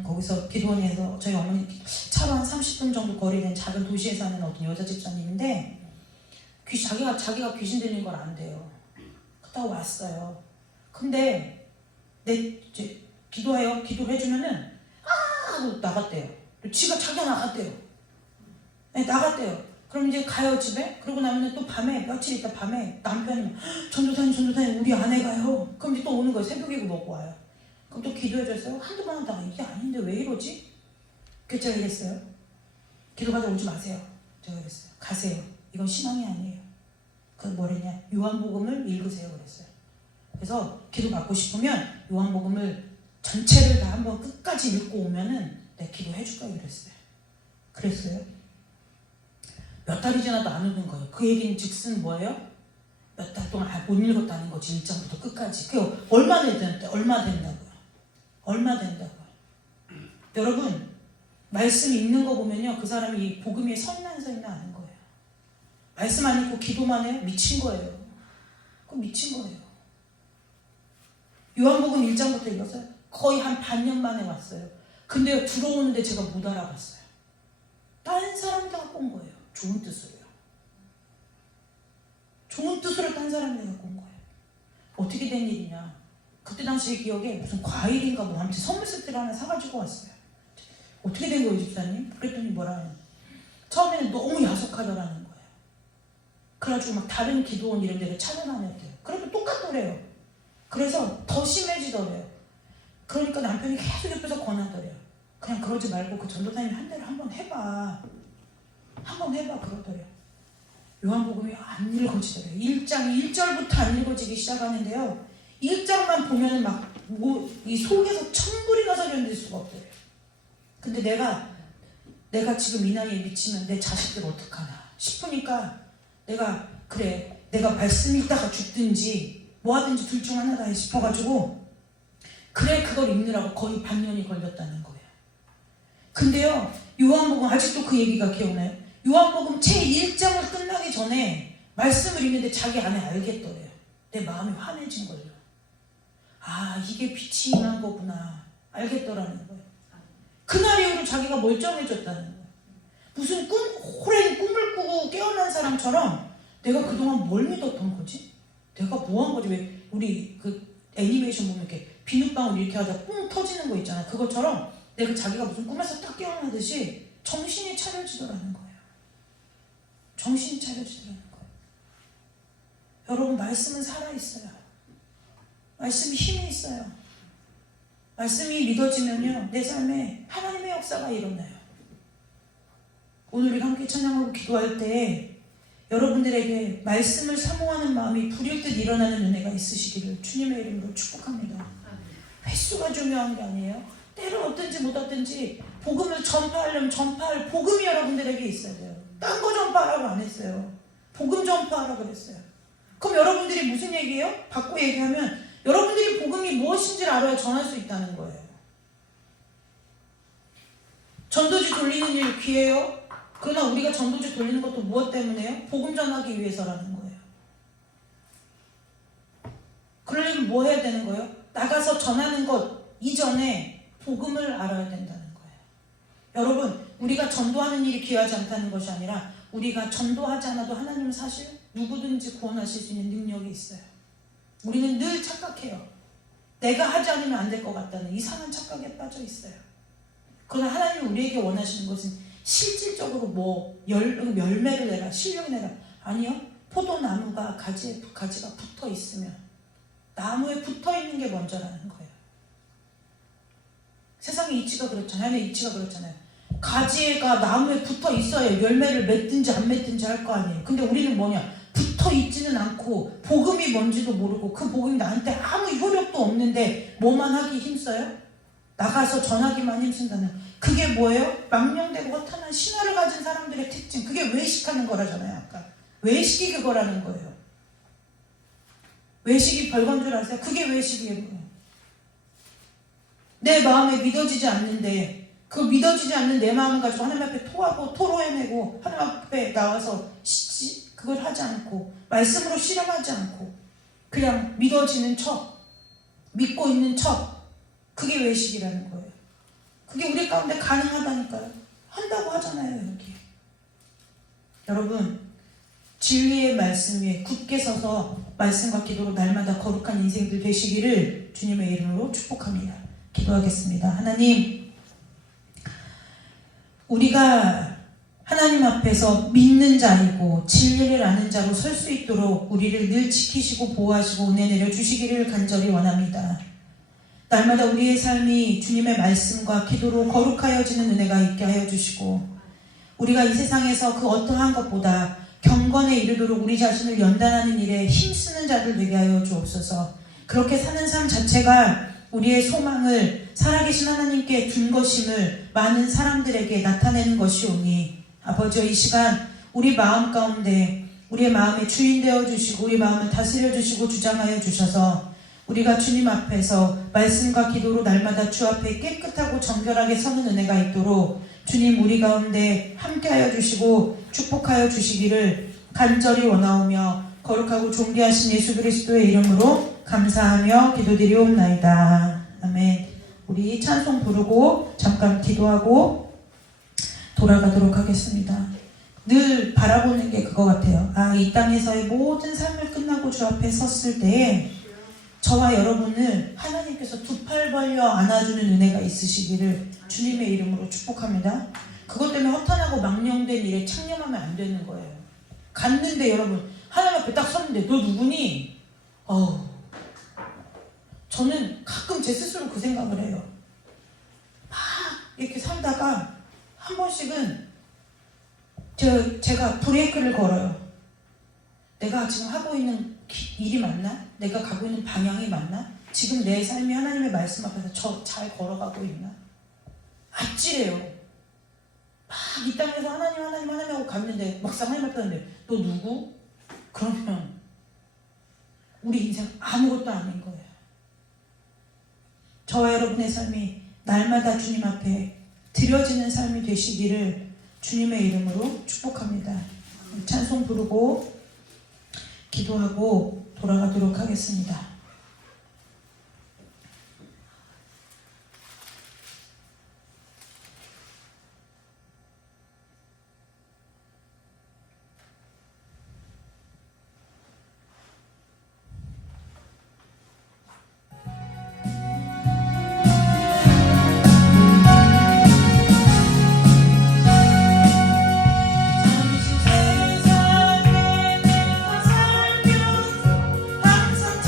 거기서 기도원에서 저희 어머니 차로 한 30분 정도 거리된 작은 도시에 사는 어떤 여자 집사님인데 자기가 귀신 들린 걸 안 돼요. 그러다가 왔어요. 근데 이제 기도를 해주면은 하고 나갔대요. 자기가 나갔대요. 네, 나갔대요. 그럼 이제 가요 집에. 그러고 나면은 또 며칠 있다 밤에 남편이 전도사님 우리 아내가요. 그럼 이제 또 오는 거예요. 새벽이고 먹고 와요. 그럼 또 기도해줬어요. 한두 번 하다가 이게 아닌데 왜 이러지? 그래서 제가 이랬어요. 기도받아 오지 마세요. 제가 이랬어요. 가세요. 이건 신앙이 아니에요. 그 뭐랬냐? 요한복음을 읽으세요. 그랬어요. 그래서 기도 받고 싶으면 요한복음을 전체를 다 한번 끝까지 읽고 오면은 내가 기도해 줄까 그랬어요. 그랬어요. 몇 달이 지나도 안 오는 거예요. 그 얘기는 즉슨 뭐예요? 몇 달 동안 못 읽었다는 거지. 1장부터 끝까지. 그게 얼마 된다고요? 여러분, 말씀 읽는 거 보면요, 그 사람이 복음에 서 있나 아는 거예요. 말씀 안 읽고 기도만 해요? 미친 거예요. 그럼 미친 거예요. 요한복음 1장부터 읽었어요. 거의 한 반년 만에 왔어요. 근데 들어오는데 제가 못 알아봤어요. 다른 사람들 갖고 온 거예요. 좋은 뜻으로요. 좋은 뜻으로 딴 사람들 갖고 온 거예요. 어떻게 된 일이냐. 그때 당시에 기억에 무슨 과일인가 뭐 아무튼 선물 세트를 하나 사가지고 왔어요. 어떻게 된 거예요, 집사님? 그랬더니 뭐라는. 처음에는 너무 야속하더라는 거예요. 그래가지고 막 다른 기도원 이런 데를 찾아다녔대요. 그래도 똑같더래요. 그래서 더 심해지더래요. 그러니까 남편이 계속 옆에서 권하더래요. 그냥 그러지 말고 그 전도사님 한 대를 한번 해봐. 그러더래요. 요한복음이 안 읽어지더래요. 1장 1절부터 안 읽어지기 시작하는데요. 1장만 보면은 이 속에서 천불이 나서 견딜 수가 없더래요. 근데 내가 지금 이 나이에 미치면 내 자식들 어떡하나 싶으니까 내가 말씀 읽다가 죽든지 뭐 하든지 둘 중 하나다 싶어가지고 그걸 읽느라고 거의 반년이 걸렸다는 거예요. 근데요, 요한복음 아직도 그 얘기가 기억나요? 요한복음 제 1장을 끝나기 전에 말씀을 읽는데 자기 안에 알겠더래요. 내 마음이 환해진 걸요. 아, 이게 빛이 임한 거구나. 알겠더라는 거예요. 그날 이후로 자기가 멀쩡해졌다는 거예요. 무슨 호랭이 꿈을 꾸고 깨어난 사람처럼 내가 그동안 뭘 믿었던 거지? 내가 뭐 한 거지? 왜 우리 그 애니메이션 보면 이렇게 비눗방울 이렇게 하다 뿡 터지는 거 있잖아. 그것처럼 내가 자기가 무슨 꿈에서 딱 깨어나듯이 정신이 차려지더라는 거예요. 정신이 차려지더라는 거예요. 여러분, 말씀은 살아있어요. 말씀이 힘이 있어요. 말씀이 믿어지면요, 내 삶에 하나님의 역사가 일어나요. 오늘 우리 함께 찬양하고 기도할 때 여러분들에게 말씀을 사모하는 마음이 불일 듯 일어나는 은혜가 있으시기를 주님의 이름으로 축복합니다. 횟수가 중요한 게 아니에요. 때로 어떤지 못 왔든지 복음을 전파하려면 전파할 복음이 여러분들에게 있어야 돼요. 딴 거 전파하라고 안 했어요. 복음 전파하라고 그랬어요. 그럼 여러분들이 무슨 얘기예요? 바꿔 얘기하면 여러분들이 복음이 무엇인지를 알아야 전할 수 있다는 거예요. 전도지 돌리는 일 귀해요? 그러나 우리가 전도지 돌리는 것도 무엇 때문에요? 복음 전하기 위해서라는 거예요. 그러려면 뭐 해야 되는 거예요? 나가서 전하는 것 이전에 복음을 알아야 된다는 거예요. 여러분, 우리가 전도하는 일이 귀하지 않다는 것이 아니라 우리가 전도하지 않아도 하나님은 사실 누구든지 구원하실 수 있는 능력이 있어요. 우리는 늘 착각해요. 내가 하지 않으면 안 될 것 같다는 이상한 착각에 빠져 있어요. 그러나 하나님이 우리에게 원하시는 것은 실질적으로 뭐 열매를 내라, 실력을 내라. 아니요. 포도나무가 가지가 붙어 있으면 나무에 붙어 있는 게 먼저라는 거예요. 세상의 이치가 그렇잖아요. 하나님의 이치가 그렇잖아요. 가지가 나무에 붙어 있어야 열매를 맺든지 안 맺든지 할 거 아니에요. 근데 우리는 뭐냐? 붙어 있지는 않고 복음이 뭔지도 모르고 그 복음이 나한테 아무 효력도 없는데 뭐만 하기 힘써요? 나가서 전하기만 힘쓴다는. 그게 뭐예요? 망령되고 허탄한 신화를 가진 사람들의 특징. 그게 외식하는 거라잖아요. 아까 외식이 그거라는 거예요. 외식이 별건 줄 아세요? 그게 외식이에요. 내 마음에 믿어지지 않는데 그 믿어지지 않는 내 마음 가지고 하나님 앞에 토하고 토로해내고 하나님 앞에 나와서 그걸 하지 않고 말씀으로 실험하지 않고 그냥 믿어지는 척 믿고 있는 척 그게 외식이라는 거예요. 그게 우리 가운데 가능하다니까요. 한다고 하잖아요. 여기 여러분 진리의 말씀 위에 굳게 서서 말씀과 기도로 날마다 거룩한 인생들 되시기를 주님의 이름으로 축복합니다. 기도하겠습니다. 하나님, 우리가 하나님 앞에서 믿는 자이고 진리를 아는 자로 설 수 있도록 우리를 늘 지키시고 보호하시고 은혜 내려주시기를 간절히 원합니다. 날마다 우리의 삶이 주님의 말씀과 기도로 거룩하여지는 은혜가 있게 하여 주시고 우리가 이 세상에서 그 어떠한 것보다 경건에 이르도록 우리 자신을 연단하는 일에 힘쓰는 자들 되게 하여 주옵소서. 그렇게 사는 삶 자체가 우리의 소망을 살아계신 하나님께 둔 것임을 많은 사람들에게 나타내는 것이오니 아버지여 이 시간 우리 마음 가운데 우리의 마음의 주인 되어 주시고 우리 마음을 다스려 주시고 주장하여 주셔서 우리가 주님 앞에서 말씀과 기도로 날마다 주 앞에 깨끗하고 정결하게 서는 은혜가 있도록 주님 우리 가운데 함께하여 주시고 축복하여 주시기를 간절히 원하오며 거룩하고 존귀하신 예수 그리스도의 이름으로 감사하며 기도드리옵나이다. 아멘. 우리 찬송 부르고 잠깐 기도하고 돌아가도록 하겠습니다. 늘 바라보는 게 그거 같아요. 이 땅에서의 모든 삶을 끝나고 주 앞에 섰을 때에 저와 여러분을 하나님께서 두 팔 벌려 안아주는 은혜가 있으시기를 주님의 이름으로 축복합니다. 그것 때문에 허탄하고 망령된 일에 창념하면 안 되는 거예요. 갔는데 여러분 하나님 앞에 딱 섰는데 너 누구니? 저는 가끔 제 스스로 그 생각을 해요. 막 이렇게 살다가 한 번씩은 제가 브레이크를 걸어요. 내가 지금 하고 있는 일이 맞나? 내가 가고 있는 방향이 맞나? 지금 내 삶이 하나님의 말씀 앞에서 잘 걸어가고 있나? 아찔해요. 막 이 땅에서 하나님 하고 갔는데 막상 하나님 앞에 갔는데 너 누구? 그러면 우리 인생 아무것도 아닌 거예요. 저와 여러분의 삶이 날마다 주님 앞에 드려지는 삶이 되시기를 주님의 이름으로 축복합니다. 찬송 부르고 기도하고 돌아가도록 하겠습니다. 항상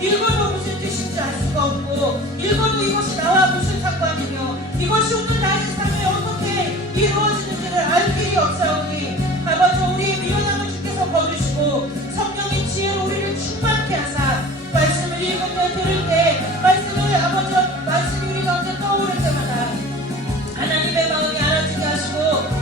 읽어도 무슨 뜻인지 알 수가 없고 읽어도 이것이 나와 무슨 상관이며 이것이 오늘 나의 삶에 어떻게 이루어지는지를 알 길이 없사오니 아버지 우리의 미련함을 주께서 버리시고 성령의 지혜로 우리를 충만케 하사 말씀을 읽을 때 들을 때 말씀을 아버지 말씀이 우리 가운데 떠오를 때마다 하나님의 마음이 알아지게 하시고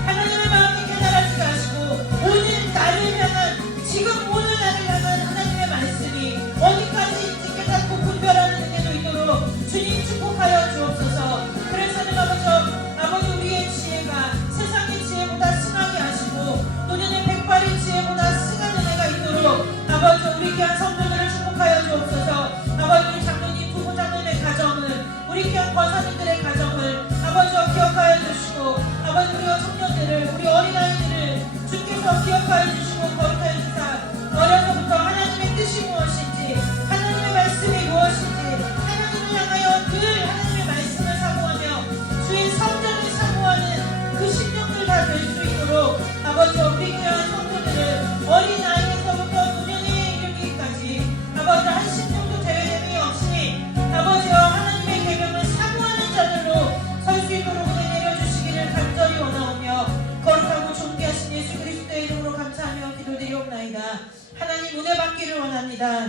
하나님의 마음이 깨달아지게 하시고 오늘 나를 향한 지금 오늘 나를 향한 하나님의 말씀이 어디까지인지 깨닫고 분별하는 은혜도 있도록 주님 축복하여 주옵소서. 그래서는 아버지 우리의 지혜가 세상의 지혜보다 승하게 하시고 노년의 백발의 지혜보다 승한 은혜가 있도록 아버지 우리 귀한 성도들을 축복하여 주옵소서. 아버지 우리 장로님 부부 장로님의 가정을 우리 귀한 권사님들의 가정을 아버지와 기억하여 주시고 아버지 우리와 청년들을 우리 어린아이들을 주께서 기억하여 주시고 거룩하여 주사 어려서부터 하나님의 뜻이 무엇인지 하나님의 말씀이 무엇인지 하나님을 향하여 늘 하나님의 말씀을 사모하며 주의 성전을 사모하는 그 심령들 다 될 수 있도록 아버지 우리 귀한 성도들을 어린아이에서부터 노년에 이르기까지 아버지 한 심령도 제외됨이 없이 아버지와 하나님의 계명을 사모하는 자들로 설 수 있도록 은혜 내려주시기를 간절히 원하오며 거룩하고 존귀하신 예수 그리스도의 이름으로 감사하며 기도드리옵나이다. 하나님 은혜 받기를 원합니다.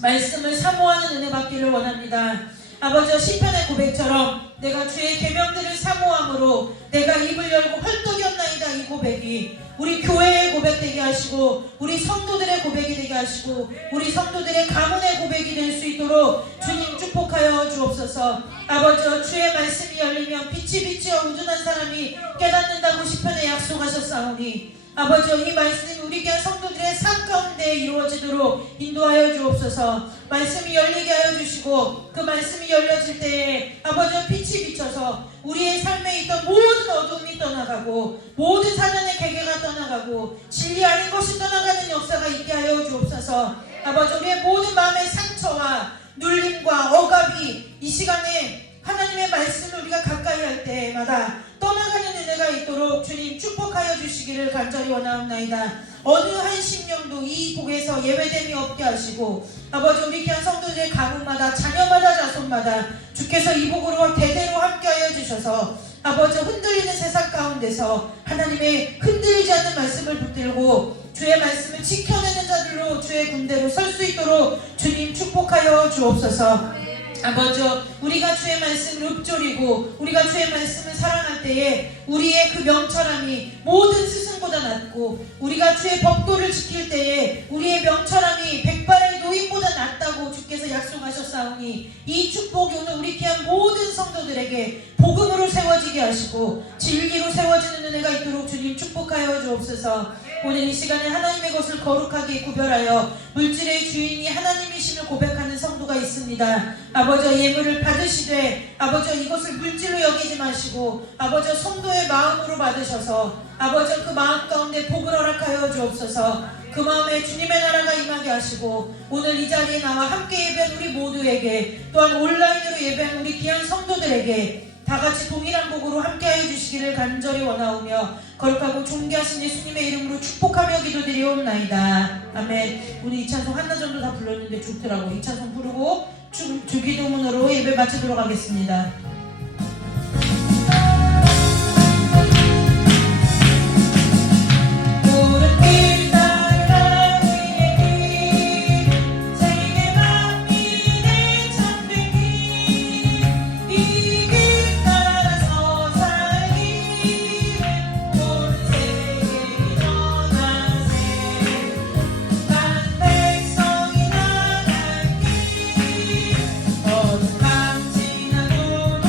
말씀을 사모하는 은혜 받기를 원합니다. 아버지와 시편의 고백처럼 내가 주의 계명들을 사모함으로 내가 입을 열고 헐떡였나이다. 이 고백이 우리 교회의 고백 되게 하시고 우리 성도들의 고백이 되게 하시고 우리 성도들의 가문의 고백이 될 수 있도록 주님 축복하여 주옵소서. 아버지와 주의 말씀이 열리면 빛이 비치어 우둔한 사람이 깨닫는다고 시편에 약속하셨사오니 아버지와 이 말씀이 우리 귀한 성도들의 삶 가운데 이루어지도록 인도하여 주옵소서. 말씀이 열리게 하여 주시고 그 말씀이 열려질 때에 아버지와 빛이 비쳐서 우리의 삶에 있던 모든 어둠이 떠나가고 모든 사단의 계계가 떠나가고 진리 아닌 것이 떠나가는 역사가 있게 하여 주옵소서. 아버지 우리의 모든 마음의 상처와 눌림과 억압이 이 시간에 하나님의 말씀을 우리가 가까이 할 때마다 떠나가는 은혜가 있도록 주님 축복하여 주시기를 간절히 원하옵나이다. 어느 한 심령도 이 복에서 예외됨이 없게 하시고 아버지 우리 귀한 성도들의 가문마다 자녀마다 자손마다 주께서 이 복으로 대대로 함께하여 주셔서 아버지 흔들리는 세상 가운데서 하나님의 흔들리지 않는 말씀을 붙들고 주의 말씀을 지켜내는 자들로 주의 군대로 설 수 있도록 주님 축복하여 주옵소서. 아버지 우리가 주의 말씀을 읊조리고 우리가 주의 말씀을 사랑할 때에 우리의 그 명철함이 모든 스승보다 낫고 우리가 주의 법도를 지킬 때에 우리의 명철함이 백발의 노인보다 낫다고 주께서 약속하셨사오니 이 축복이 오늘 우리 귀한 모든 성도들에게 복음으로 세워지게 하시고 진리로 세워지는 은혜가 있도록 주님 축복하여 주옵소서. 오늘 이 시간에 하나님의 것을 거룩하게 구별하여 물질의 주인이 하나님이심을 고백하는 성도가 있습니다. 아버지 예물을 받으시되 아버지 이것을 물질로 여기지 마시고 아버지 성도의 마음으로 받으셔서 아버지 그 마음 가운데 복을 허락하여 주옵소서. 그 마음에 주님의 나라가 임하게 하시고 오늘 이 자리에 나와 함께 예배한 우리 모두에게 또한 온라인으로 예배한 우리 귀한 성도들에게 다같이 동일한 복으로 함께하여 주시기를 간절히 원하오며 거룩하고 존귀하신 예수님의 이름으로 축복하며 기도드리옵나이다. 아멘. 오늘 이 찬송 한나 정도 다 불렀는데 좋더라고. 이 찬송 부르고 주기도문으로 예배 마치도록 하겠습니다. 어둠 지나도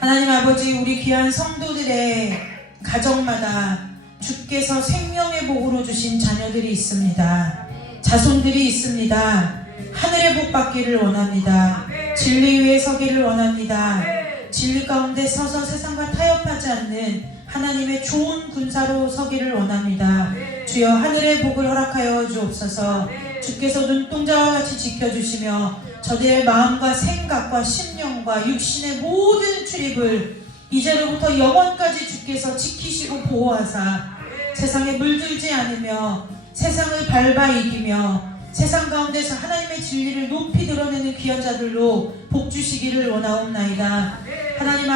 하나님 아버지, 우리 귀한 성도들의 가정마다 주께서 생명의 복으로 주신 자녀들이 있습니다. 자손들이 있습니다. 하늘의 복 받기를 원합니다. 진리 위에 서기를 원합니다. 진리 가운데 서서 세상과 타협하지 않는 하나님의 좋은 군사로 서기를 원합니다. 주여 하늘의 복을 허락하여 주옵소서. 주께서 눈동자와 같이 지켜주시며 저들의 마음과 생각과 심령과 육신의 모든 출입을 이제로부터 영원까지 주께서 지키시고 보호하사 세상에 물들지 않으며 세상을 밟아 이기며 세상 가운데서 하나님의 진리를 높이 드러내는 귀한 자들로 복 주시기를 원하옵나이다. 하나님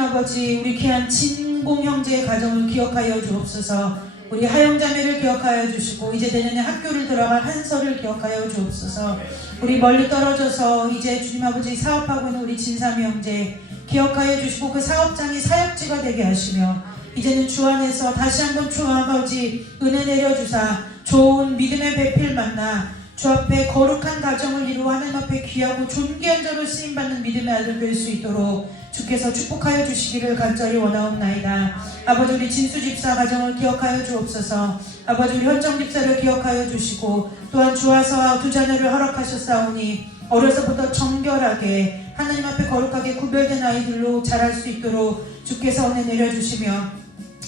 아버지, 우리 귀한 진공 형제의 가정을 기억하여 주옵소서. 우리 하영자매를 기억하여 주시고 이제 내년에 학교를 들어갈 한설을 기억하여 주옵소서. 우리 멀리 떨어져서 이제 주님 아버지 사업하고 있는 우리 진삼이 형제 기억하여 주시고 그 사업장이 사역지가 되게 하시며 이제는 주 안에서 다시 한번 주 아버지 은혜 내려주사 좋은 믿음의 배필 만나 주 앞에 거룩한 가정을 이루어 하나님 앞에 귀하고 존귀한 자로 쓰임받는 믿음의 아들 될 수 있도록 주께서 축복하여 주시기를 간절히 원하옵나이다. 아버지, 우리 진수 집사 가정을 기억하여 주옵소서. 아버지, 우리 현정 집사를 기억하여 주시고 또한 주와서 두 자녀를 허락하셨사오니 어려서부터 정결하게 하나님 앞에 거룩하게 구별된 아이들로 자랄 수 있도록 주께서 은혜 내려주시며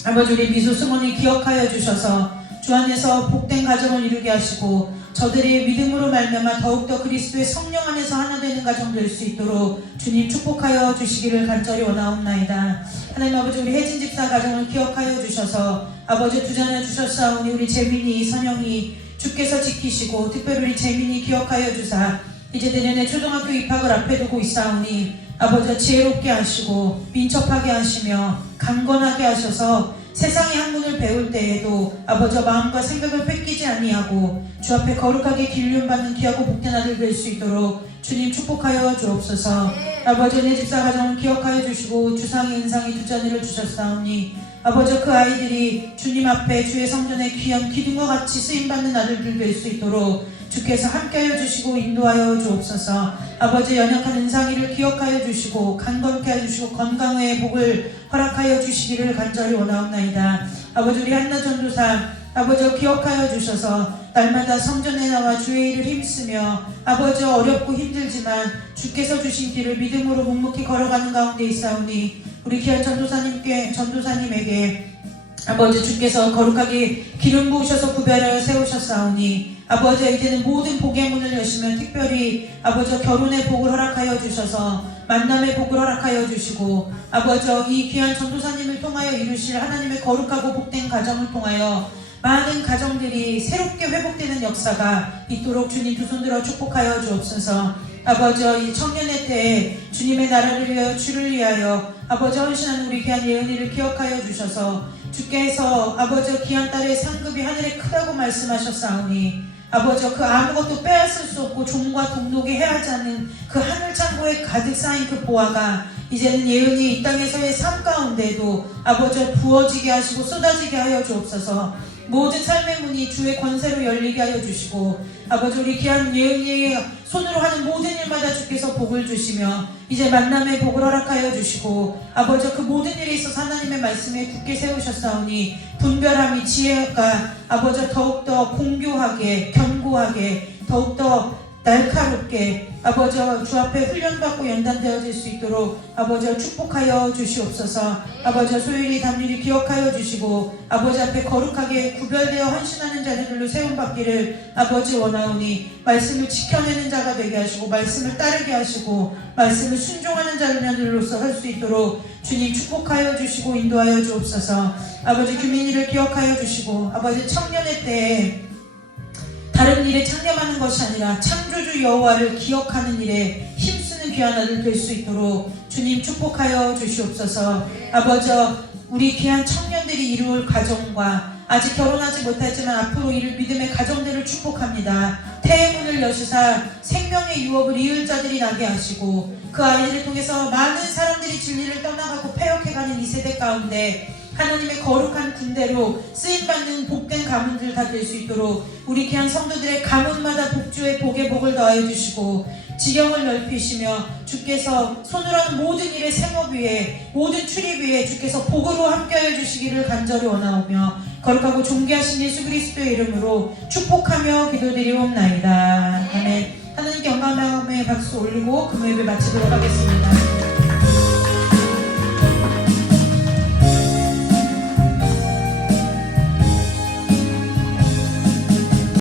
아버지, 우리 미소 승원이 기억하여 주셔서 주 안에서 복된 가정을 이루게 하시고 저들의 믿음으로 말미암아 더욱더 그리스도의 성령 안에서 하나 되는 가정 될 수 있도록 주님 축복하여 주시기를 간절히 원하옵나이다. 하나님 아버지, 우리 혜진 집사 가정을 기억하여 주셔서 아버지 두 자녀 주셨사오니 우리 재민이, 선영이 주께서 지키시고 특별히 우리 재민이 기억하여 주사 이제 내년에 초등학교 입학을 앞에 두고 있사오니 아버지가 지혜롭게 하시고 민첩하게 하시며 강건하게 하셔서 세상의 학문을 배울 때에도 아버지와 마음과 생각을 뺏기지 아니하고 주 앞에 거룩하게 길륜받는 귀하고 복된 아들 될 수 있도록 주님 축복하여 주옵소서. 아버지, 내 집사 가정을 기억하여 주시고 주상의 은상의 두 자녀를 주셨사오니 아버지 그 아이들이 주님 앞에 주의 성전에 귀한 기둥과 같이 쓰임받는 아들들 될 수 있도록 주께서 함께하여 주시고 인도하여 주옵소서. 아버지, 연약한 은상이를 기억하여 주시고 강건케 해주시고 건강의 복을 허락하여 주시기를 간절히 원하옵나이다. 아버지, 우리 한나 전도사 아버지 기억하여 주셔서 날마다 성전에 나와 주의 일을 힘쓰며 아버지 어렵고 힘들지만 주께서 주신 길을 믿음으로 묵묵히 걸어가는 가운데 있사오니 우리 귀한 전도사님에게 아버지 주께서 거룩하게 기름 부으셔서 구별하여 세우셨사오니 아버지 이제는 모든 복의 문을 여시며 특별히 아버지 결혼의 복을 허락하여 주셔서 만남의 복을 허락하여 주시고 아버지 이 귀한 전도사님을 통하여 이루실 하나님의 거룩하고 복된 가정을 통하여 많은 가정들이 새롭게 회복되는 역사가 있도록 주님 두 손 들어 축복하여 주옵소서. 아버지 이 청년의 때에 주님의 나라를 위하여 주를 위하여 아버지 헌신하는 우리 귀한 예은이를 기억하여 주셔서 주께서 아버지 귀한 딸의 상급이 하늘에 크다고 말씀하셨사오니 아버지 그 아무것도 빼앗을 수 없고 종과 동록에 해하지 않는 그 하늘 창고에 가득 쌓인 그 보화가 이제는 예은이 이 땅에서의 삶 가운데도 아버지 부어지게 하시고 쏟아지게 하여 주옵소서. 모든 삶의 문이 주의 권세로 열리게 하여 주시고 아버지 우리 귀한 예은이의 손으로 하는 모든 일마다 주께서 복을 주시며 이제 만남의 복을 허락하여 주시고 아버지 그 모든 일에 있어서 하나님의 말씀에 굳게 세우셨사오니 분별함이 지혜가 아버지 더욱더 공교하게 견고하게 더욱더 날카롭게 아버지 주 앞에 훈련받고 연단되어질 수 있도록 아버지 축복하여 주시옵소서. 아버지 소율이 담률이 기억하여 주시고 아버지 앞에 거룩하게 구별되어 헌신하는 자들로 세움받기를 아버지 원하오니 말씀을 지켜내는 자가 되게 하시고 말씀을 따르게 하시고 말씀을 순종하는 자들로서 할 수 있도록 주님 축복하여 주시고 인도하여 주옵소서. 아버지 규민이를 기억하여 주시고 아버지 청년의 때에 다른 일에 창념하는 것이 아니라 창조주 여호와를 기억하는 일에 힘쓰는 귀한 아들 될 수 있도록 주님 축복하여 주시옵소서. 아버지 우리 귀한 청년들이 이룰 가정과 아직 결혼하지 못했지만 앞으로 이룰 믿음의 가정들을 축복합니다. 태의 문을 여시사 생명의 유업을 이을 자들이 나게 하시고 그 아이들을 통해서 많은 사람들이 진리를 떠나가고 패역해가는 이 세대 가운데 하나님의 거룩한 군대로 쓰임받는 복된 가문들 다 될 수 있도록 우리 귀한 성도들의 가문마다 복주의 복의 복을 더하여 주시고 지경을 넓히시며 주께서 손으로 하는 모든 일의 생업 위에 모든 출입 위에 주께서 복으로 함께하여 주시기를 간절히 원하오며 거룩하고 존귀하신 예수 그리스도의 이름으로 축복하며 기도드리옵나이다. 아멘. 하나님께 영광의 박수 올리고 금요일을 마치도록 하겠습니다.